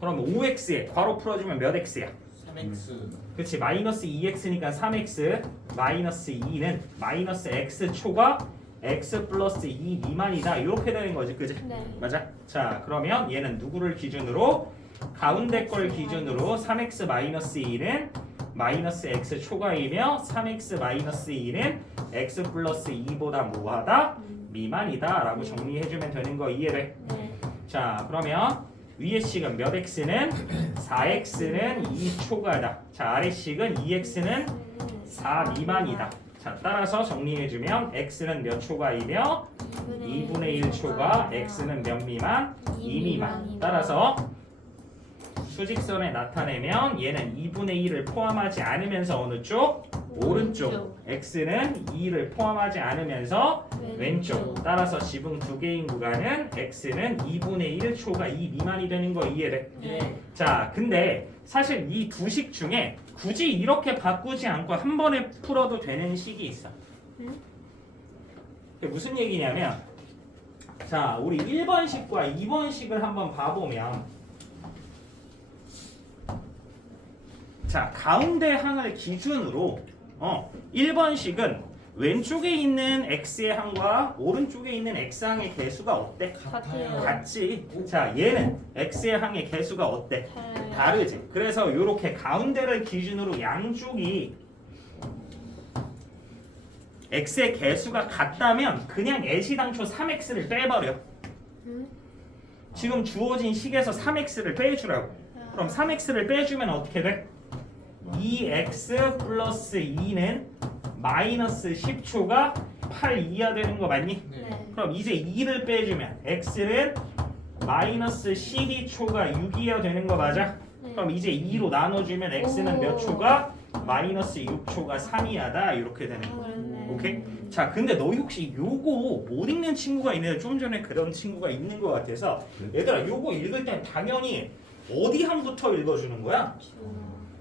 그럼 5x에 괄호 풀어주면 몇 x야? 3x. 그렇지. 마이너스 2x니까 3x 마이너스 2는 마이너스 x 초과 x 플러스 2 미만이다. 이렇게 되는 거지. 그지? 네. 맞아? 자, 그러면 얘는 누구를 기준으로? 가운데 걸 기준으로 3x 마이너스 2는 마이너스 x 초과이며 3x 마이너스 2는 x 플러스 2보다 뭐하다? 미만이다 라고 정리해주면 되는 거 이해돼? 네. 자, 그러면 위의 식은 몇 x는? 4x는 2 초과다. 자, 아래 식은 2x는 4 미만이다. 자, 따라서 정리해주면 x는 몇 초과이며 2분의 1 초과, x는 몇 미만? 2 미만. 따라서 수직선에 나타내면 얘는 2분의 1을 포함하지 않으면서 어느 쪽? 오른쪽. x는 2를 포함하지 않으면서 왼쪽. 따라서 지붕 두 개인 구간은 x는 2분의 1 초과 2 미만이 되는 거 이해돼? 네. 자, 근데 사실 이 두 식 중에 굳이 이렇게 바꾸지 않고 한 번에 풀어도 되는 식이 있어. 그게 무슨 얘기냐면 자, 우리 1번 식과 2번 식을 한번 봐보면 자, 가운데 항을 기준으로 1번 식은 왼쪽에 있는 x의 항과 오른쪽에 있는 x항의 개수가 어때? 같아요. 같지. 자, 얘는 x의 항의 개수가 어때? 달라요. 다르지. 그래서 이렇게 가운데를 기준으로 양쪽이 x의 개수가 같다면 그냥 애시당초 3x를 빼버려. 지금 주어진 식에서 3x를 빼주라고. 그럼 3x를 빼주면 어떻게 돼? 2x 플러스 2는 마이너스 10초가 8 이하 되는 거 맞니? 네. 그럼 이제 2를 빼주면 x는 마이너스 12초가 6 이하 되는 거 맞아? 네. 그럼 이제 2로 나눠주면 x는 몇 초가? 마이너스 6초가 3 이하다 이렇게 되는 거. 그렇네. 오케이? 자, 근데 너희 혹시 요거 못 읽는 친구가 있는데 좀 전에 그런 친구가 있는 것 같아서 얘들아 요거 읽을 땐 당연히 어디 항부터 읽어주는 거야?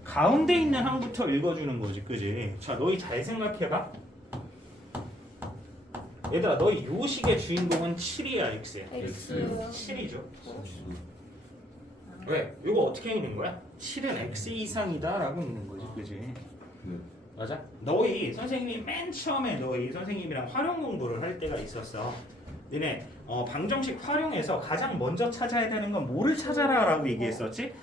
가운데 있는 항부터 읽어주는 거지, 그지? 자, 너희 잘 생각해봐. 얘들아, 너희 요 식의 주인공은 7이야, x야? X. 7이죠. 왜? 이거 어떻게 있는 거야? 7은 x 이상이다라고 있는 거지, 그지? 맞아? 너희 선생님이 맨 처음에 너희 선생님이랑 활용 공부를 할 때가 있었어. 너네 방정식 활용해서 가장 먼저 찾아야 되는 건 뭐를 찾아라라고 얘기했었지?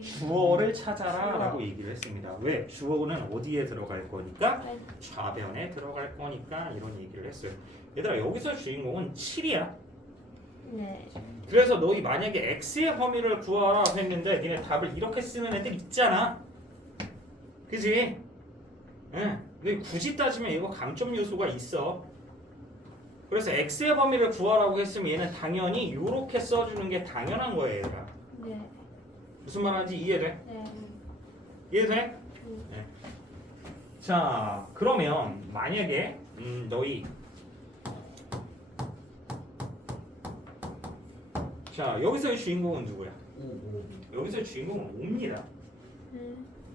주어를 찾아라라고 얘기를 했습니다. 왜? 주어는 어디에 들어갈 거니까? 좌변에 들어갈 거니까 이런 얘기를 했어요. 얘들아 여기서 주인공은 7이야. 네. 그래서 너희 만약에 x의 범위를 구하라 했는데 니네 답을 이렇게 쓰는 애들 있잖아. 그지? 응. 근데 굳이 따지면 이거 감점 요소가 있어. 그래서 x의 범위를 구하라고 했으면 얘는 당연히 이렇게 써주는 게 당연한 거예요, 얘들아. 네. 무슨 말하는지 이해돼? 네. 이해돼? 네. 자, 그러면 만약에 너희 자 여기서의 주인공은 누구야? 여기서의 주인공은 5입니다.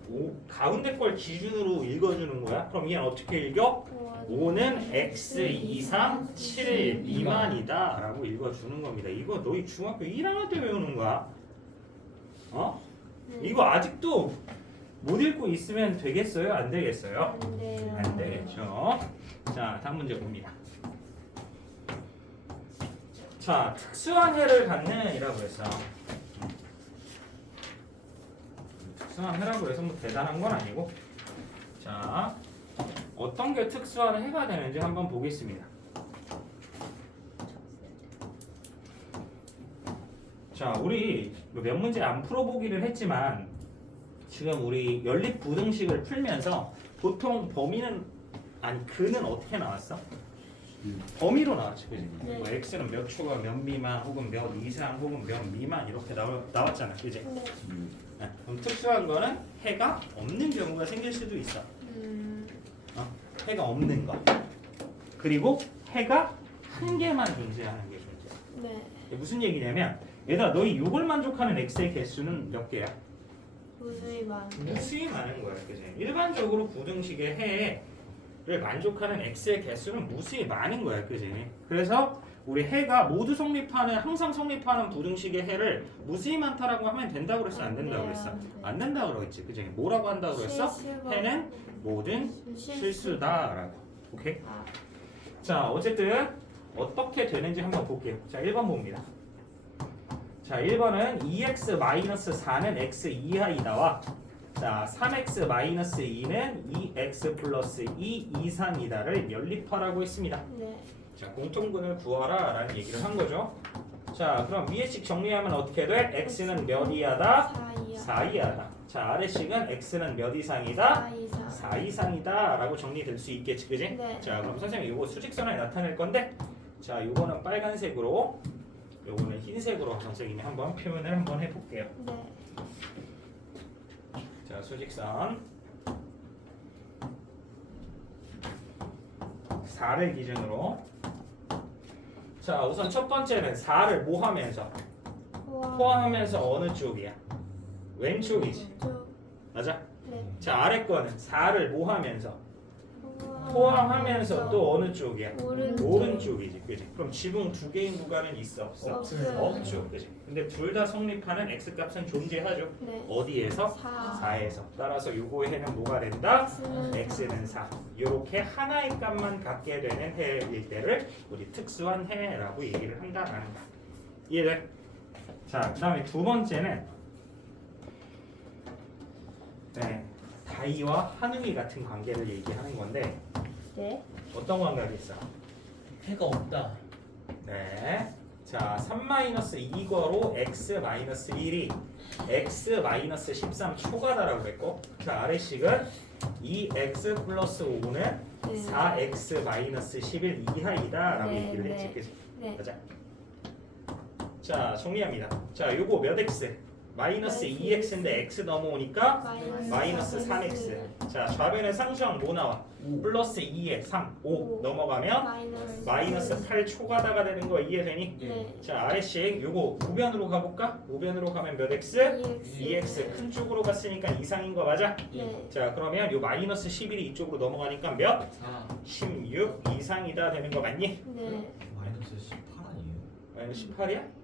5 가운데 걸 기준으로 읽어주는 거야. 그럼 얘는 어떻게 읽어? 5는 x 이상 7 미만이다 라고 읽어주는 겁니다. 이거 너희 중학교 1학년 때 배우는 거야. 어? 이거 아직도 못 읽고 있으면 되겠어요? 안 되겠어요? 안 돼요. 안 되겠죠. 자, 다음 문제 봅니다. 자, 특수한 해를 갖는 이라고 해서 특수한 해라고 해서 뭐 대단한 건 아니고 자, 어떤 게 특수한 해가 되는지 한번 보겠습니다. 자, 우리 몇 문제 안 풀어보기를 했지만 지금 우리 연립 부등식을 풀면서 보통 범위는 아니 근은 어떻게 나왔어? 범위로 나왔지, 그지? 네. 뭐 x는 몇 초가 몇 미만 혹은 몇 이상 혹은 몇 미만 이렇게 나왔잖아, 그지? 네. 네. 그럼 특수한 거는 해가 없는 경우가 생길 수도 있어. 해가 없는 거. 그리고 해가 한 개만 존재하는 게 존재. 네. 이게 무슨 얘기냐면 얘들아 너희 이걸 만족하는 x의 개수는 몇 개야? 무수히 많. 무수히 많은 거야, 그지? 일반적으로 부등식의 해를 만족하는 x의 개수는 무수히 많은 거야, 그지? 그래서 우리 해가 모두 성립하는 항상 성립하는 부등식의 해를 무수히 많다라고 하면 된다고 그랬어, 안 된다고 그랬어? 안 된다고 그랬지, 그지? 뭐라고 한다고 그랬어? 해는 모든 실수다라고. 오케이? 아, 자, 어쨌든 어떻게 되는지 한번 볼게요. 자, 1번 봅니다. 자, 1번은 2x-4는 x 이하이다와 자, 3x-2는 2x 플러스 2 이상이다를 연립하라고 했습니다. 네. 자, 공통분을 구하라 라는 얘기를 한 거죠. 자, 그럼 위에식 정리하면 어떻게 돼? x는 몇 이하다? 4이요. 4 이하다. 자, 아래식은 x는 몇 이상이다? 4 이상. 4 이상이다 라고 정리될 수 있겠지, 그지? 네. 자, 그럼 선생님 이거 수직선에 나타낼 건데 자, 요거는 빨간색으로 요거는 흰색으로 선생님이 한번 표현을 한번 해볼게요. 네. 자, 수직선 4를 기준으로 자, 우선 첫 번째는 4를 뭐 하면서? 포함하면서 어느 쪽이야? 왼쪽이지. 맞아? 네. 자, 아래 거는 4를 뭐 하면서? 포함하면서 또 어느 쪽이야? 오른쪽이지, 그지? 그럼 지붕 두 개인 구간은 있어, 없어? 없어요. 없죠, 그지? 근데 둘 다 성립하는 x 값은 존재하죠. 네. 어디에서? 4. 4에서. 따라서 요거의 해는 뭐가 된다? x는 x는 4. 이렇게 하나의 값만 갖게 되는 해일 때를 우리 특수한 해라고 얘기를 한다라는 거. 이해돼? 자, 그다음에 두 번째는 네, 다이와 한웅이 같은 관계를 얘기하는 건데 네. 어떤 관계가 있어? 해가 없다. 네. 자, 3-2거로 x-1이 x-13 초과다라고 그랬고 자, 아래식은 2x 플러스 5는 네. 4x-11 이하이다 라고 네, 얘기를 했지, 네. 그치? 네. 가자. 자, 정리합니다. 자, 요거 몇 x? 마이너스 2x인데 x 넘어오니까 마이너스 3x. 자, 좌변의 상수항 뭐 나와? 플러스 2에 3, 5 넘어가면 마이너스 8 초과다가 되는 거 이해되니? 네. 자, 아래식 요거 우변으로 가볼까? 우변으로 가면 몇 x? 2x 큰 쪽으로 갔으니까 이상인 거 맞아? 네. 자, 그러면 요 마이너스 11이 이쪽으로 넘어가니까 몇? 4. 16 이상이다 되는 거 맞니? 네. 마이너스 18 아니에요? 마이너스 18이야?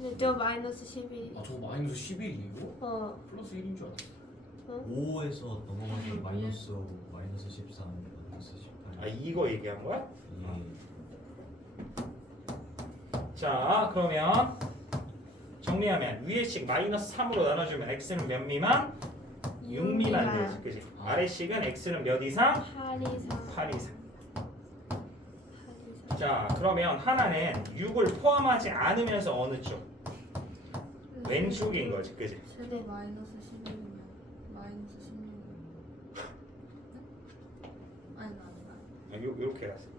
네. 저 마이너스 11. 아, 저거 마이너스 11이고? 플러스 1인 줄 알았어. 5에서 넘어가서 마이너스 13, 마이너스 18. 아, 이거 얘기한 거야? 예. 자, 그러면 정리하면 위에식 마이너스 3으로 나눠주면 x는 몇 미만? 6 미만 되지, 그지? 아래식은 x는 몇 이상? 8 이상. 8 이상. 8 이상. 자 그러면 하나는 6을 포함하지 않으면서 어느 쪽? 왼쪽인 거지, 그지? 최대 마이너스 11이면 마이너스 16. 아니 요렇게 갔습니다.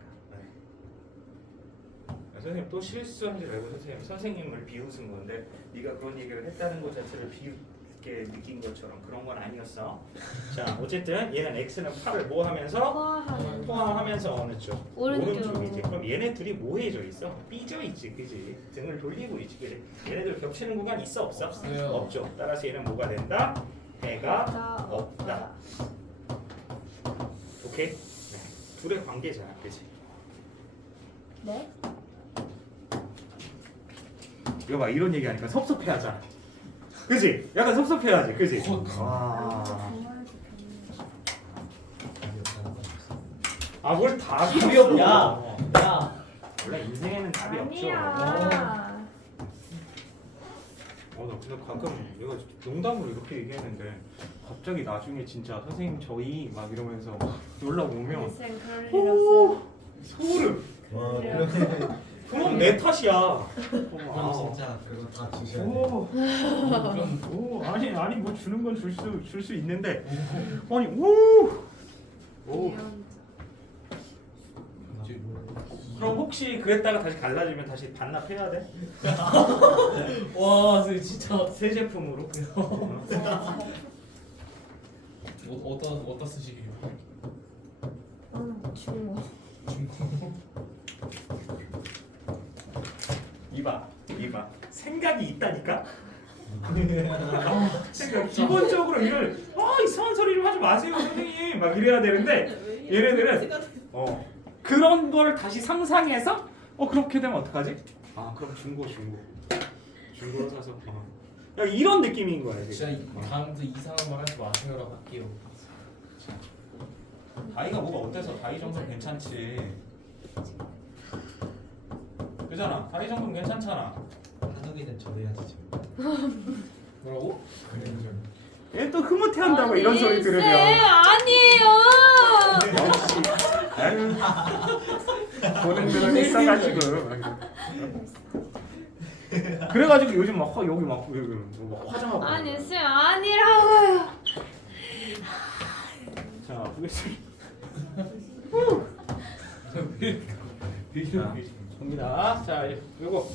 선생님 또 실수하지 말고 선생님을 비웃은 건데 네가 그런 얘기를 했다는 것 자체를 비웃게 느낀 것처럼 그런 건 아니었어. 자 어쨌든 얘는 x는 8을 뭐 하면서? 포함하는 포함하면서 어느 쪽? 오른쪽. 오른쪽이지. 그럼 얘네 둘이 뭐 해져 있어? 삐져 있지, 그지? 등을 돌리고 있지, 그지? 얘네들 겹치는 구간 있어, 없어? 없어요. 없죠. 따라서 얘는 뭐가 된다? 해가 없다. 오케이? 네. 둘의 관계잖아, 그지? 네? 이거 봐, 이런 얘기하니까 섭섭해하잖아. 그지? 약간 섭섭해하지, 그지? 와. 아, 뭘 답이 없어? 야. 원래 인생에는 답이 없죠. 아니야. 나 근데 가끔 내가 농담으로 이렇게 얘기했는데 갑자기 나중에 진짜 선생님 저희 막 이러면서 연락 오면 쌤 그럴 일 없어요. 소름. 와 그러면 그럼 내 탓이야. 그럼 진짜 그거 다 주셔야 돼. 오, 아니 뭐 주는 건 줄 수 있는데 아니 오. 이런 그럼 혹시 그랬다가 다시 갈라지면 다시 반납해야 돼? 와, 선생님 진짜 새 제품으로? 어디다 쓰시게요? 중국. 이봐 생각이 있다니까? 생각 기본적으로 이걸 이상한 소리 좀 하지 마세요 선생님 막 이래야 되는데 얘네들은 그런 걸 다시 상상해서 그렇게 되면 어떡하지? 그럼 중고로 사서 야 이런 느낌인 거야 진짜 지금. 다음부터 이상한 말 하지 마세요라고 할게요. 다이가 뭐가 어때서 다이 정도는 괜찮지 그잖아 다이 정도는 괜찮잖아 한옥이는 저래야지 지금. 뭐라고? 얘 또 흐뭇해한다고 이런 아니, 소리 들으면 쌤 아니에요. 보는 눈은 있어가지고 그래가지고 요즘 막 여기 막 화장하고 아니 쌤 아니라고요. 자 보겠습니다 봅니다 자 요거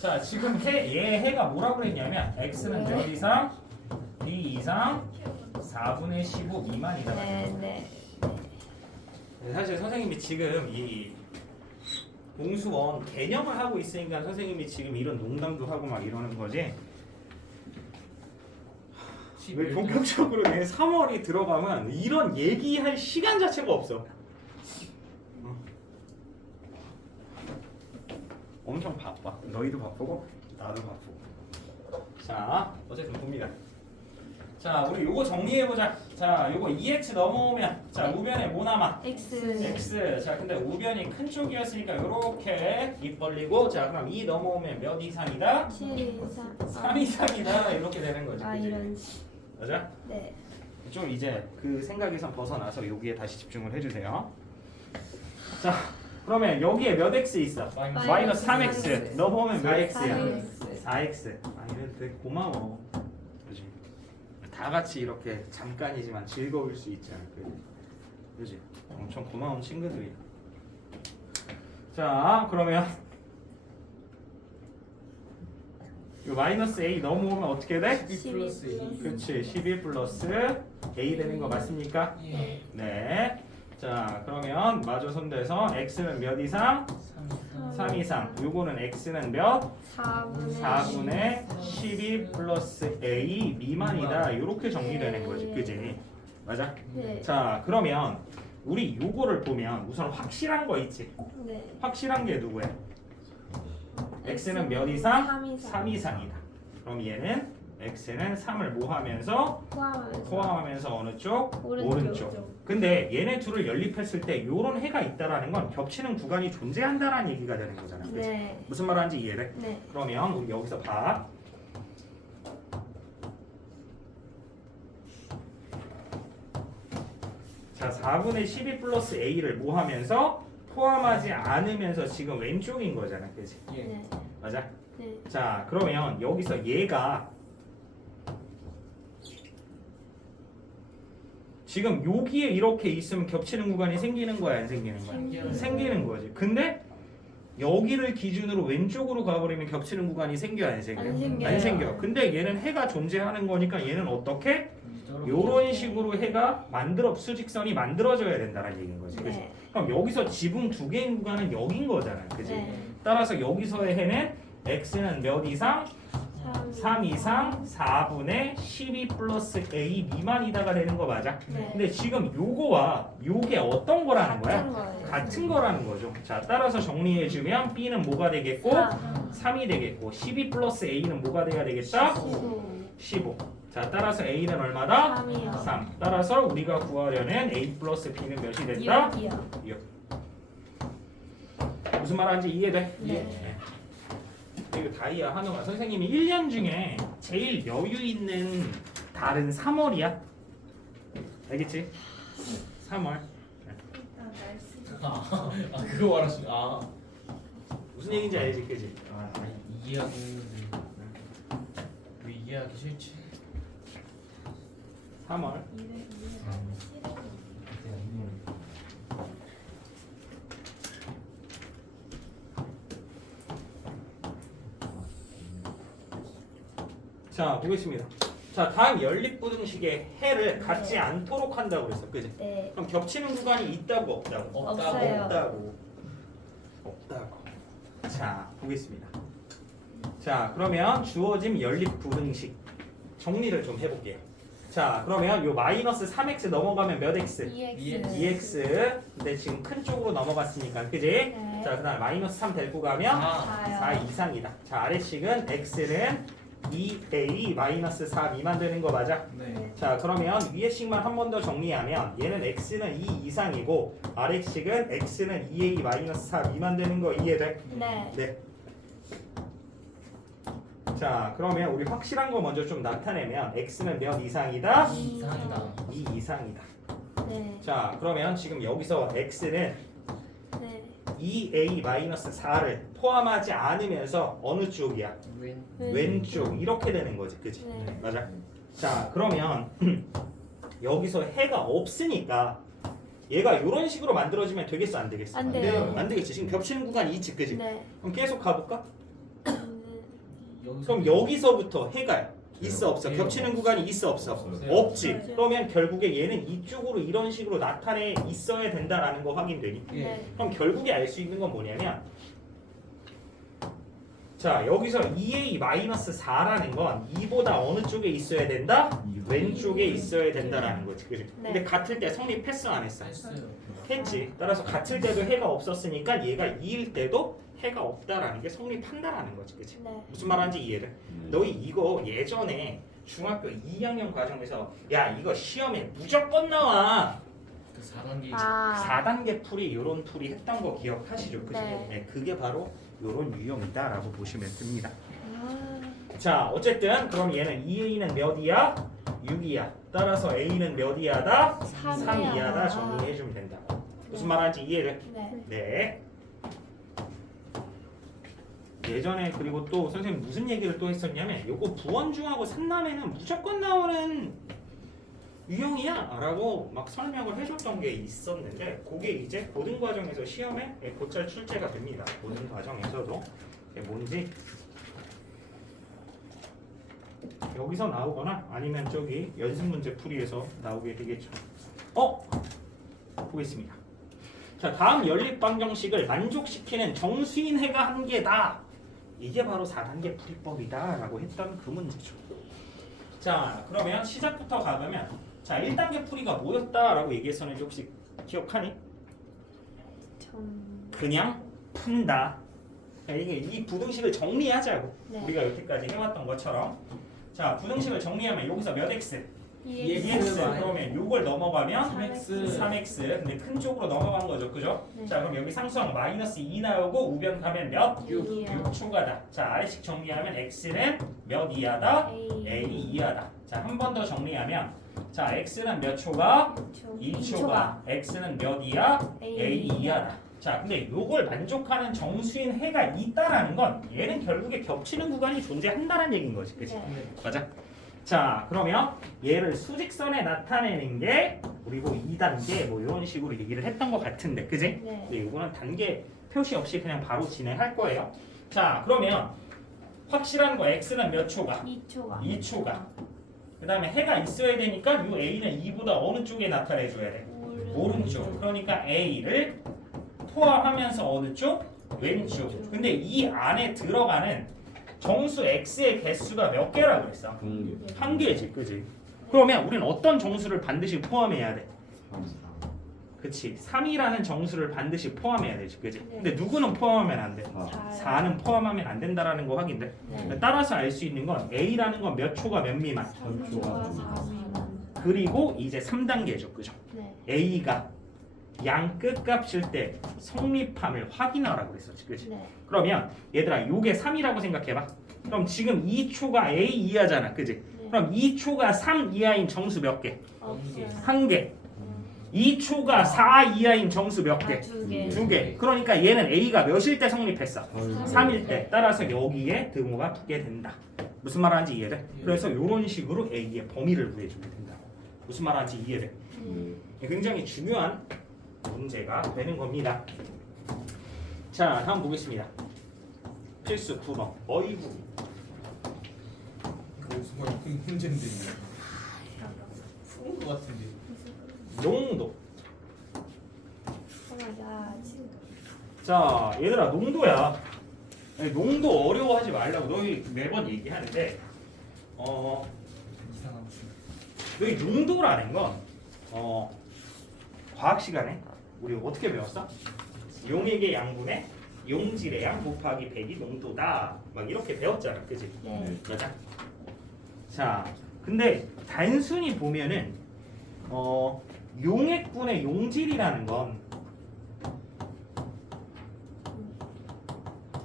자 지금 얘 해가 뭐라고 그랬냐면 x는 몇 이상 b 이상 4분의 15 미만이다 네네. 사실 선생님이 지금 이 공수원 개념을 하고 있으니까 선생님이 지금 이런 농담도 하고 막 이러는 거지. 왜 본격적으로 내 3월이 들어가면 이런 얘기할 시간 자체가 없어. 엄청 바빠. 너희도 바쁘고 나도 바쁘고. 자 어쨌든 봅니다. 자 우리 요거 정리해보자. 자 요거 2x 넘어오면 자 우변에 뭐 남아? X. x. 자 근데 우변이 큰 쪽이었으니까 요렇게 입 벌리고 자 그럼 2 넘어오면 몇 이상이다? 7 이상. 3 이상이다 이렇게 되는 거지. 아 그치? 이런. 맞아? 네. 좀 이제 그 생각에선 벗어나서 여기에 다시 집중을 해주세요. 자 그러면 여기에 몇 x 있어? 마이너스 3x 넘어오면 몇 x야? 4x. 아 얘는 되게 고마워. 그렇지? 다 같이 이렇게 잠깐이지만 즐거울 수 있지 않을까? 그렇지? 엄청 고마운 친구들이. 자 그러면 이 마이너스 a 넘어오면 어떻게 돼? 12 플러스 2. 그렇지. 11 플러스 a 되는 거 맞습니까? 예. 네. 자 그러면 마저 손대서 x는 몇 이상? 3 이상. 요거는 x는 몇? 4분의 12 플러스 a 미만이다. 이렇게 정리되는 거지. 그지? 맞아? 네. 자 그러면 우리 요거를 보면 우선 확실한 거 있지? 네. 확실한 게 누구야? x는 몇 이상? 3 이상. 3 이상이다. 그럼 얘는 x는 3을 뭐 하면서? 포함하면서 어느 쪽? 오른쪽. 근데 얘네 둘을 연립했을 때 요런 해가 있다라는 건 겹치는 구간이 존재한다라는 얘기가 되는 거잖아. 그치? 네. 무슨 말 하는지 이해돼? 네. 그러면 우리 여기서 봐. 자, 4분의 12 플러스 a를 뭐 하면서? 포함하지 않으면서 지금 왼쪽인 거잖아, 그지? 예. 네. 맞아? 네. 자, 그러면 여기서 얘가 지금 여기에 이렇게 있으면 겹치는 구간이 생기는 거야, 안 생기는 거야? 생기는 생기는 거지. 근데 여기를 기준으로 왼쪽으로 가버리면 겹치는 구간이 생겨, 안 생겨? 안 생겨요. 안 생겨. 근데 얘는 해가 존재하는 거니까 얘는 어떻게? 요런 식으로 해가 수직선이 만들어져야 된다는 얘기인 거지, 그지? 네. 그럼 여기서 지붕 두 개의 구간은 여긴 거잖아, 그지? 네. 따라서 여기서의 해는 x는 몇 이상? 3 이상 4분의 12 플러스 a 미만이다가 되는 거 맞아? 네. 근데 지금 요거와 요게 어떤 거라는 거야? 같은 거예요. 같은 거라는 거죠. 자, 따라서 정리해주면 b는 뭐가 되겠고? 3이 되겠고 12 플러스 a는 뭐가 돼야 되겠다? 15. 자, 따라서 a는 얼마다? 3이요. 3. 따라서 우리가 구하려는 a 플러스 b는 몇이 된다? 6이요. 무슨 말하는지 이해돼? 네. 그리고 다이아 한우가 선생님이 1년 중에 제일 여유 있는 달은 3월이야. 알겠지? 3월. 일단 날씨. 아 그거 말하시. 아. 무슨 얘기인지 알지, 그지? 아 이해하기 왜 이해하기 싫지? 3월. 자, 보겠습니다. 자, 다음 연립부등식의 해를 갖지 않도록 한다고 그랬어, 그지? 네. 그럼 겹치는 구간이 있다고 없다고? 없어요. 없다고. 자, 보겠습니다. 자, 그러면 주어진 연립부등식 정리를 좀 해볼게요. 자, 그러면 요 마이너스 3x 넘어가면 몇 x? 2x. 근데 지금 큰 쪽으로 넘어갔으니까, 그지? 네. 자, 그다음 마이너스 3 데리고 가면 4 이상이다. 자, 아래식은 x는 2a 마이너스 4 미만 되는 거 맞아? 네. 자, 그러면 위에 식만 한 번 더 정리하면 얘는 x는 2 이상이고 아래식은 x는 2a 마이너스 4 미만 되는 거 이해돼? 네. 네. 자, 그러면 우리 확실한 거 먼저 좀 나타내면 x는 몇 이상이다? 2 이상이다. 2 이상이다. 네. 자, 그러면 지금 여기서 x는 네. 2a 마이너스 4를 포함하지 않으면서 어느 쪽이야? 왼쪽 이렇게 되는 거지, 그지? 네. 맞아. 자, 그러면 여기서 해가 없으니까 얘가 이런 식으로 만들어지면 되겠어, 안 되겠어? 안 돼요. 안 되겠지. 지금 겹치는 구간이 있지, 그지? 네. 그럼 계속 가볼까? 여기서 그럼 여기서부터 해가 있어 없어? 네. 겹치는 구간이 있어 없어? 없어요. 없지. 없어요. 그러면 결국에 얘는 이쪽으로 이런 식으로 나타내 있어야 된다라는 거 확인되니? 예. 네. 그럼 결국에 알 수 있는 건 뭐냐면 자, 여기서 2a-4라는 건 2보다 어느 쪽에 있어야 된다? 왼쪽에 있어야 된다라는 거지, 그지? 네. 근데 같을 때 성립했어, 안 했어? 했어요. 했지. 따라서 같을 때도 해가 없었으니까 얘가 2일 때도 해가 없다라는 게 성립한다라는 거지, 그지? 네. 무슨 말하는지 이해돼? 너희 이거 예전에 중학교 2학년 과정에서 야, 이거 시험에 무조건 나와. 그 4단계. 4단계 풀이 이런 풀이 했던 거 기억하시죠? 그지? 네. 그게 바로 이런 유형이다라고 보시면 됩니다. 아. 자, 어쨌든 그럼 얘는 2a는 몇이야? 6이야. 따라서 a는 몇이야다? 3이야다 정리해주면 된다. 무슨 말하는지 이해돼? 네. 네. 예전에 그리고 또 선생님 무슨 얘기를 또 했었냐면 요거 부원중하고 산남에는 무조건 나오는 유형이야 라고 막 설명을 해줬던 게 있었는데 그게 이제 고등 과정에서 시험에 곧잘 출제가 됩니다. 고등 과정에서도 이게 뭔지 여기서 나오거나 아니면 저기 연습 문제 풀이에서 나오게 되겠죠. 보겠습니다. 자, 다음 연립 방정식을 만족시키는 정수인해가 한 개다. 이게 바로 4단계 풀이법이다 라고 했던 그 문제죠. 자, 그러면 시작부터 가보면 자, 1단계 풀이가 뭐였다라고 얘기했었는지 혹시 기억하니? 그냥 푼다. 이게 이 부등식을 정리하자고. 네. 우리가 여태까지 해왔던 것처럼. 자, 부등식을 정리하면 여기서 몇 x? 2x. 2x. 그러면 요걸 넘어가면 3x. 3x. 근데 큰 쪽으로 넘어간 거죠, 그죠? 네. 자, 그럼 여기 상수항 마이너스 2 나오고 우변 가면 몇? 6이요. 6 초과다. 자, 아래식 정리하면 x는 몇 이하다? a 이하다. 자, 한 번 더 정리하면 자, x는 몇 초가? 2초가. x는 몇 이하? a 이하다. 자, 근데 요걸 만족하는 정수인 해가 있다라는 건 얘는 결국에 겹치는 구간이 존재한다는 얘기인 거지, 그치? 네. 맞아? 자, 그러면 얘를 수직선에 나타내는 게 우리 뭐 2단계 뭐 이런 식으로 얘기를 했던 것 같은데, 그지? 네. 근데 이거는 단계 표시 없이 그냥 바로 진행할 거예요. 자, 그러면 확실한 거 x는 몇 초가? 2초가. 2초가. 그 다음에 해가 있어야 되니까 이 a는 2보다 어느 쪽에 나타내줘야 돼? 오른쪽. 그러니까 a를 포함하면서 어느 쪽? 왼쪽. 근데 이 안에 들어가는 정수 x의 개수가 몇 개라고 그랬어? 한 개지, 그지? 그러면 우리는 어떤 정수를 반드시 포함해야 돼? 그치? 3이라는 정수를 반드시 포함해야 되지, 그지? 근데 누구는 포함하면 안 돼? 4는 포함하면 안 된다라는 거 확인돼. 네. 따라서 알 수 있는 건 a라는 건 몇 초가 몇 미만? 3초가 4미만. 그리고 이제 3단계죠, 그죠? 네. a가 양 끝값일 때 성립함을 확인하라고 그랬었지, 그지? 네. 그러면 얘들아 요게 3이라고 생각해봐. 그럼 지금 2초가 a 이하잖아, 그지? 네. 그럼 2초가 3 이하인 정수 몇 개? 없어요. 한 개. 2초가 4 이하인 정수 몇 개? 2개. 두 개. 그러니까 얘는 a가 몇일 때 성립했어? 3일 때. 따라서 여기에 등호가 붙게 된다. 무슨 말 하는지 이해돼? 그래서 이런 식으로 a의 범위를 구해주면 된다. 무슨 말 하는지 이해돼? 굉장히 중요한 문제가 되는 겁니다. 자, 다음 보겠습니다. 필수 9번. 어이구. 그 정말 큰 문제인데 푸는 거 같은데. 농도. 야, 지금. 자, 얘들아 농도야. 아니, 농도 어려워하지 말라고 너희 매번 얘기하는데 이상한 너희 농도라는 건 과학 시간에 우리 어떻게 배웠어? 용액의 양분의 용질의 양 곱하기 100이 농도다. 막 이렇게 배웠잖아, 그지? 네. 맞아? 자, 근데 단순히 보면은 용액분의 용질이라는 건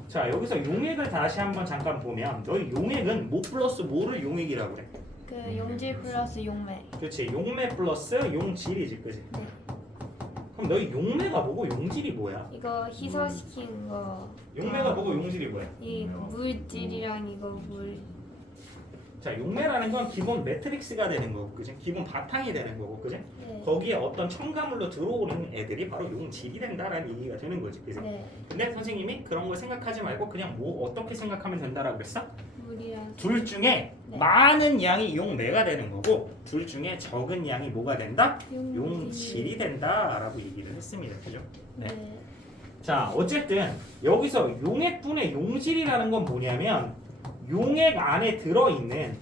자, 여기서 용액을 다시 한번 잠깐 보면 너희 용액은 뭐 플러스 뭐를 용액이라고 그래? 그 용질 플러스 용매. 그렇지, 용매 플러스 용질이지, 그지? 네. 그럼 너희 용매가 뭐고 용질이 뭐야? 이거 희석시킨 거. 용매가 뭐고 용질이 뭐야? 이 물질이랑 이거 물. 자, 용매라는 건 기본 매트릭스가 되는 거고, 그지? 기본 바탕이 되는 거고, 그지? 네. 거기에 어떤 첨가물로 들어오는 애들이 바로 용질이 된다라는 얘기가 되는 거지, 그지? 네. 근데 선생님이 그런 걸 생각하지 말고 그냥 뭐 어떻게 생각하면 된다라고 그랬어? 물이랑. 둘 중에 네. 많은 양이 용매가 되는 거고 둘 중에 적은 양이 뭐가 된다? 용질이 된다라고 얘기를 했습니다, 그죠? 네. 자, 어쨌든 여기서 용액분의 용질이라는 건 뭐냐면 용액 안에 들어있는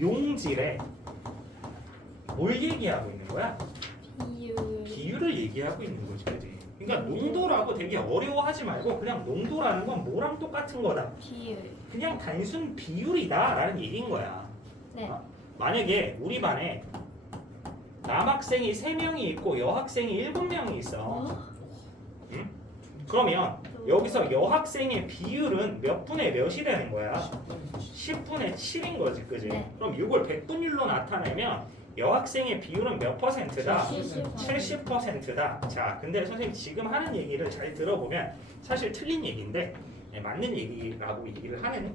용질에 뭘 얘기하고 있는 거야? 비율. 비율을 얘기하고 있는 거지, 그지? 그러니까 농도라고 되게 어려워하지 말고 그냥 농도라는 건 뭐랑 똑같은 거다. 비율. 그냥 단순 비율이다라는 얘기인 거야. 네. 만약에 우리 반에 남학생이 3명이 있고 여학생이 7명이 있어. 응? 그러면 여기서 여학생의 비율은 몇 분의 몇이 되는 거야? 10분의 7인 거지, 그지? 네. 그럼 이걸 백분율로 나타내면 여학생의 비율은 몇 퍼센트다? 70%다. 자, 근데 선생님 지금 하는 얘기를 잘 들어보면 사실 틀린 얘기인데 맞는 얘기라고 얘기를 하는.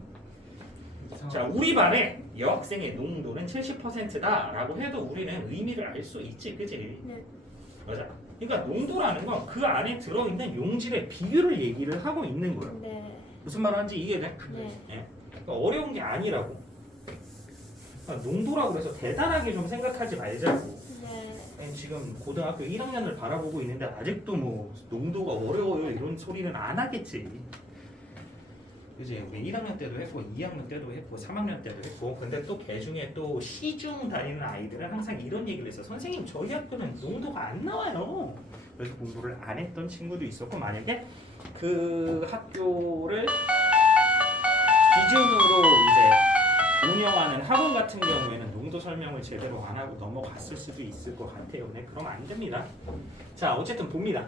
자, 우리 반에 여학생의 농도는 70%다라고 해도 우리는 의미를 알 수 있지, 그지? 네. 맞아. 그러니까 농도라는 건 그 안에 들어있는 용질의 비율을 얘기를 하고 있는 거예요. 네. 무슨 말 하는지 이해돼? 네. 그러니까 어려운 게 아니라고. 그러니까 농도라고 해서 대단하게 좀 생각하지 말자고. 네. 아니, 지금 고등학교 1학년을 바라보고 있는데 아직도 뭐 농도가 어려워요 이런 소리는 안 하겠지. 그지? 우리 1학년 때도 했고 2학년 때도 했고 3학년 때도 했고 근데 또 개 중에 또 시중 다니는 아이들은 항상 이런 얘기를 했어. 선생님 저희 학교는 농도가 안 나와요. 그래서 공부를 안 했던 친구도 있었고 만약에 그 학교를 기준으로 이제 운영하는 학원 같은 경우에는 농도 설명을 제대로 안 하고 넘어갔을 수도 있을 것 같아요. 네, 그러면 안 됩니다. 자, 어쨌든 봅니다.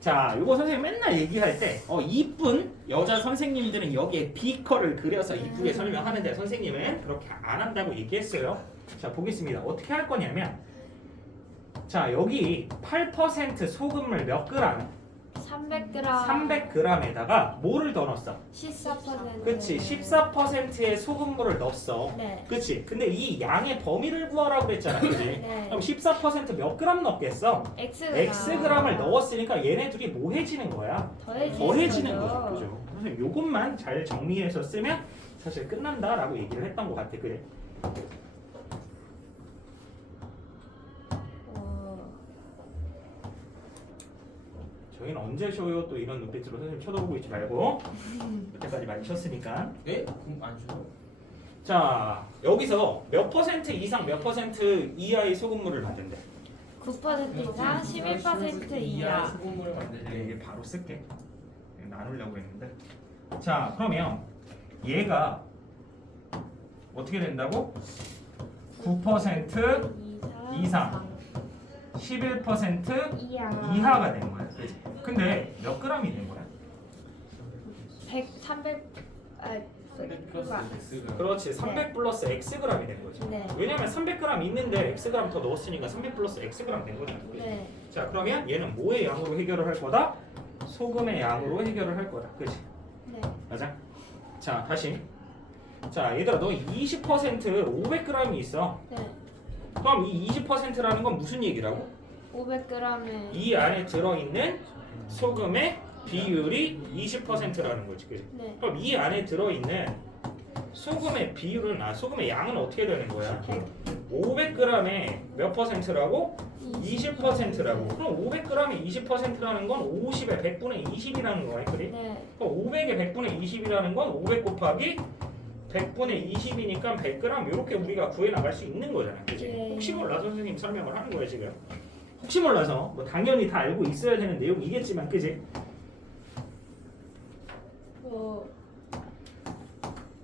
자, 요거 선생님 맨날 얘기할 때 이쁜 여자 선생님들은 여기에 비커를 그려서 이쁘게 설명하는데 선생님은 그렇게 안 한다고 얘기했어요. 자, 보겠습니다. 어떻게 할 거냐면 자 여기 8% 소금물 몇 그램? 300g. 300g에다가 뭐를 더 넣었어? 14%. 그치 14%의 소금물을 넣었어. 네. 그치 근데 이 양의 범위를 구하라고 그랬잖아. 그치? 네. 그럼 14%몇 그램 넣겠어? Xg을 넣었으니까 얘네 둘이 뭐해지는 거야? 더해지는 거죠. 그죠? 그래서 요것만 잘 정리해서 쓰면 사실 끝난다라고 얘기를 했던 것 같아. 그래. 저희는 언제 쉬어요? 또 이런 눈빛으로 선생님 쳐다보고 있지 말고 그때까지 많이 쉬었으니까. 에? 그럼 안 주죠? 자 여기서 몇 퍼센트 이상 몇 퍼센트 이하의 소금물을 만든대? 9% 이상 11% 이하. 소금물을 내가 만드는 이게 바로 쓸게. 나누려고 했는데. 자 그러면 얘가 어떻게 된다고? 9% 이상. 11% 이하가 된 거야. 그치? 근데 몇 그램이 된 거야? 100, 300, 아, 300 플러스 X가 그렇지. 300 플러스 Xg이 된 거지. 네. 왜냐면 300g 있는데 Xg 더 넣었으니까 300 플러스 Xg 된 거잖아. 그치? 네. 자 그러면 얘는 뭐의 양으로 해결을 할 거다? 소금의 양으로 해결을 할 거다. 그치? 네. 맞아? 자 다시. 자 얘들아 너 20% 500g이 있어. 네. 그럼 이 20%라는 건 무슨 얘기라고? 500g에 이 안에 들어있는 소금의 비율이 20%라는 거지. 그치? 네. 그럼 이 안에 들어있는 소금의 비율은 소금의 양은 어떻게 되는 거야? 500g에 몇 퍼센트라고? 20%라고. 그럼 500g에 20%라는 건 50에 100분의 20이라는 거야. 그래? 네. 그럼 500에 100분의 20이라는 건 500 곱하기 100분의 20이니까 100g 이렇게 우리가 구해 나갈 수 있는 거잖아. 그치? 네. 혹시 몰라서 선생님 설명을 하는 거야 지금. 혹시 몰라서 뭐 당연히 다 알고 있어야 되는 내용이겠지만 그치?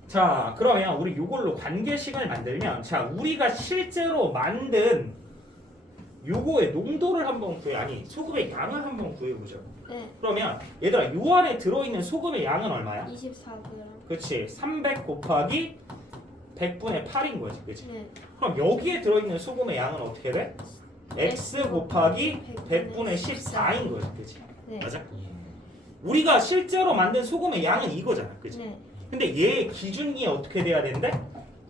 자 그러면 우리 이걸로 관계식을 만들면 자 우리가 실제로 만든 요거의 농도를 한번 아니 소금의 양을 한번 구해보죠. 네. 그러면 얘들아 요 안에 들어있는 소금의 양은 얼마야? 24g. 그치 300 곱하기 100분의 8인 거지. 그치? 네. 그럼 여기에 들어있는 소금의 양은 어떻게 돼? X 곱하기 100분의 14인 거지. 그치? 네. 맞아? 우리가 실제로 만든 소금의 양은 이거잖아. 그치? 네. 근데 얘 기준이 어떻게 돼야 된대?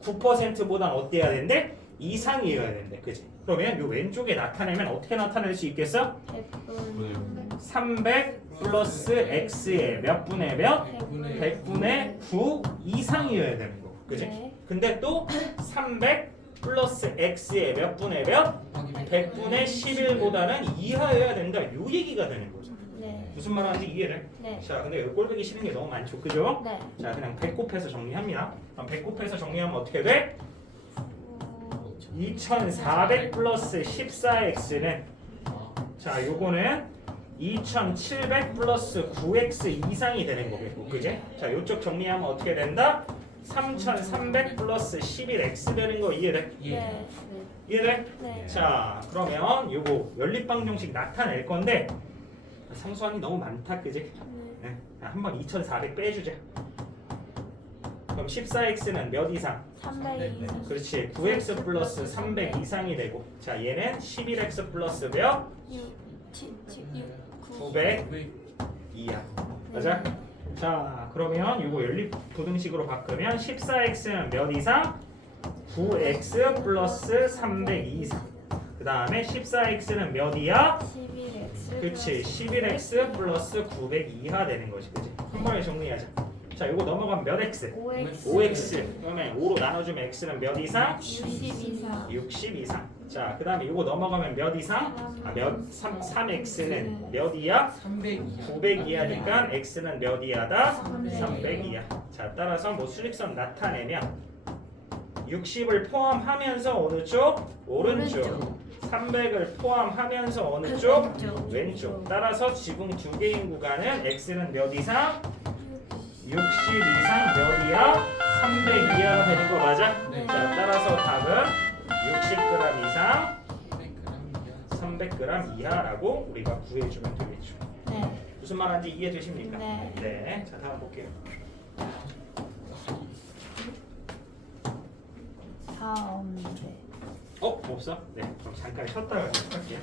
9%보단 어때야 된대? 이상이어야 된대. 그치? 그러면 요 왼쪽에 나타내면 어떻게 나타낼 수 있겠어? 100분. 300 플러스 X의 몇 분의 몇? 100분의 9 이상이어야 되는 거. 그치? 네. 근데 또 300 플러스 X의 몇 분의 몇? 100분의 11보다는 이하여야 된다. 요 얘기가 되는 거죠. 네. 무슨 말 하는지 이해돼? 네. 자, 근데 여기 꼴보기 싫은 게 너무 많죠. 그죠? 네. 자, 그냥 100 곱해서 정리합니다. 그럼 100 곱해서 정리하면 어떻게 돼? 2400 플러스 14X는 자, 요거는 2700 플러스 9X 이상이 되는 거겠고. 그지? 자, 요쪽 정리하면 어떻게 된다? 3300 플러스 11X 되는 거 이해돼? 네. 이해돼? 네. 자 그러면 요거 연립방정식 나타낼 건데 상수항이 너무 많다. 그지? 네. 한번 2400 빼주자. 그럼 14x는 몇 이상? 300 이상. 그렇지 9x 플러스 300 이상이 되고 자 얘는 11x 플러스 몇? 900 이하. 맞아? 자 그러면 요거 연립 부등식으로 바꾸면 14x는 몇 이상? 9x 플러스 300 이상. 그 다음에 14x는 몇 이하? 11x. 그치 11x 플러스 900 이하 되는 거지. 그치? 한 번에 정리하자. 자 요거 넘어가면 몇 x? 5x. 5x. 그러면 5로 나눠주면 x는 몇 이상? 60 이상. 60 이상. 자 그 다음에 요거 넘어가면 몇 이상? 몇? 3x는 몇 이하? 300 이하 900 이하니까 x는 몇 이하다? 300. 300 이하. 자 따라서 뭐 수직선 나타내면 60을 포함하면서 어느 쪽? 오른쪽. 300을 포함하면서 어느 쪽? 왼쪽. 따라서 지붕 두 개인 구간은 x는 몇 이상? 60 이상 몇 이하? 300 이하가 되는 거 맞아? 네. 자 따라서 답은 60g 이상 300g 300g 이하라고 우리가 구해주면 되겠죠. 네. 무슨 말인지 이해되십니까? 네. 네. 자 다음 볼게요. 다음. 네. 어? 없어? 네, 그럼 잠깐 쉬었다가 할게요.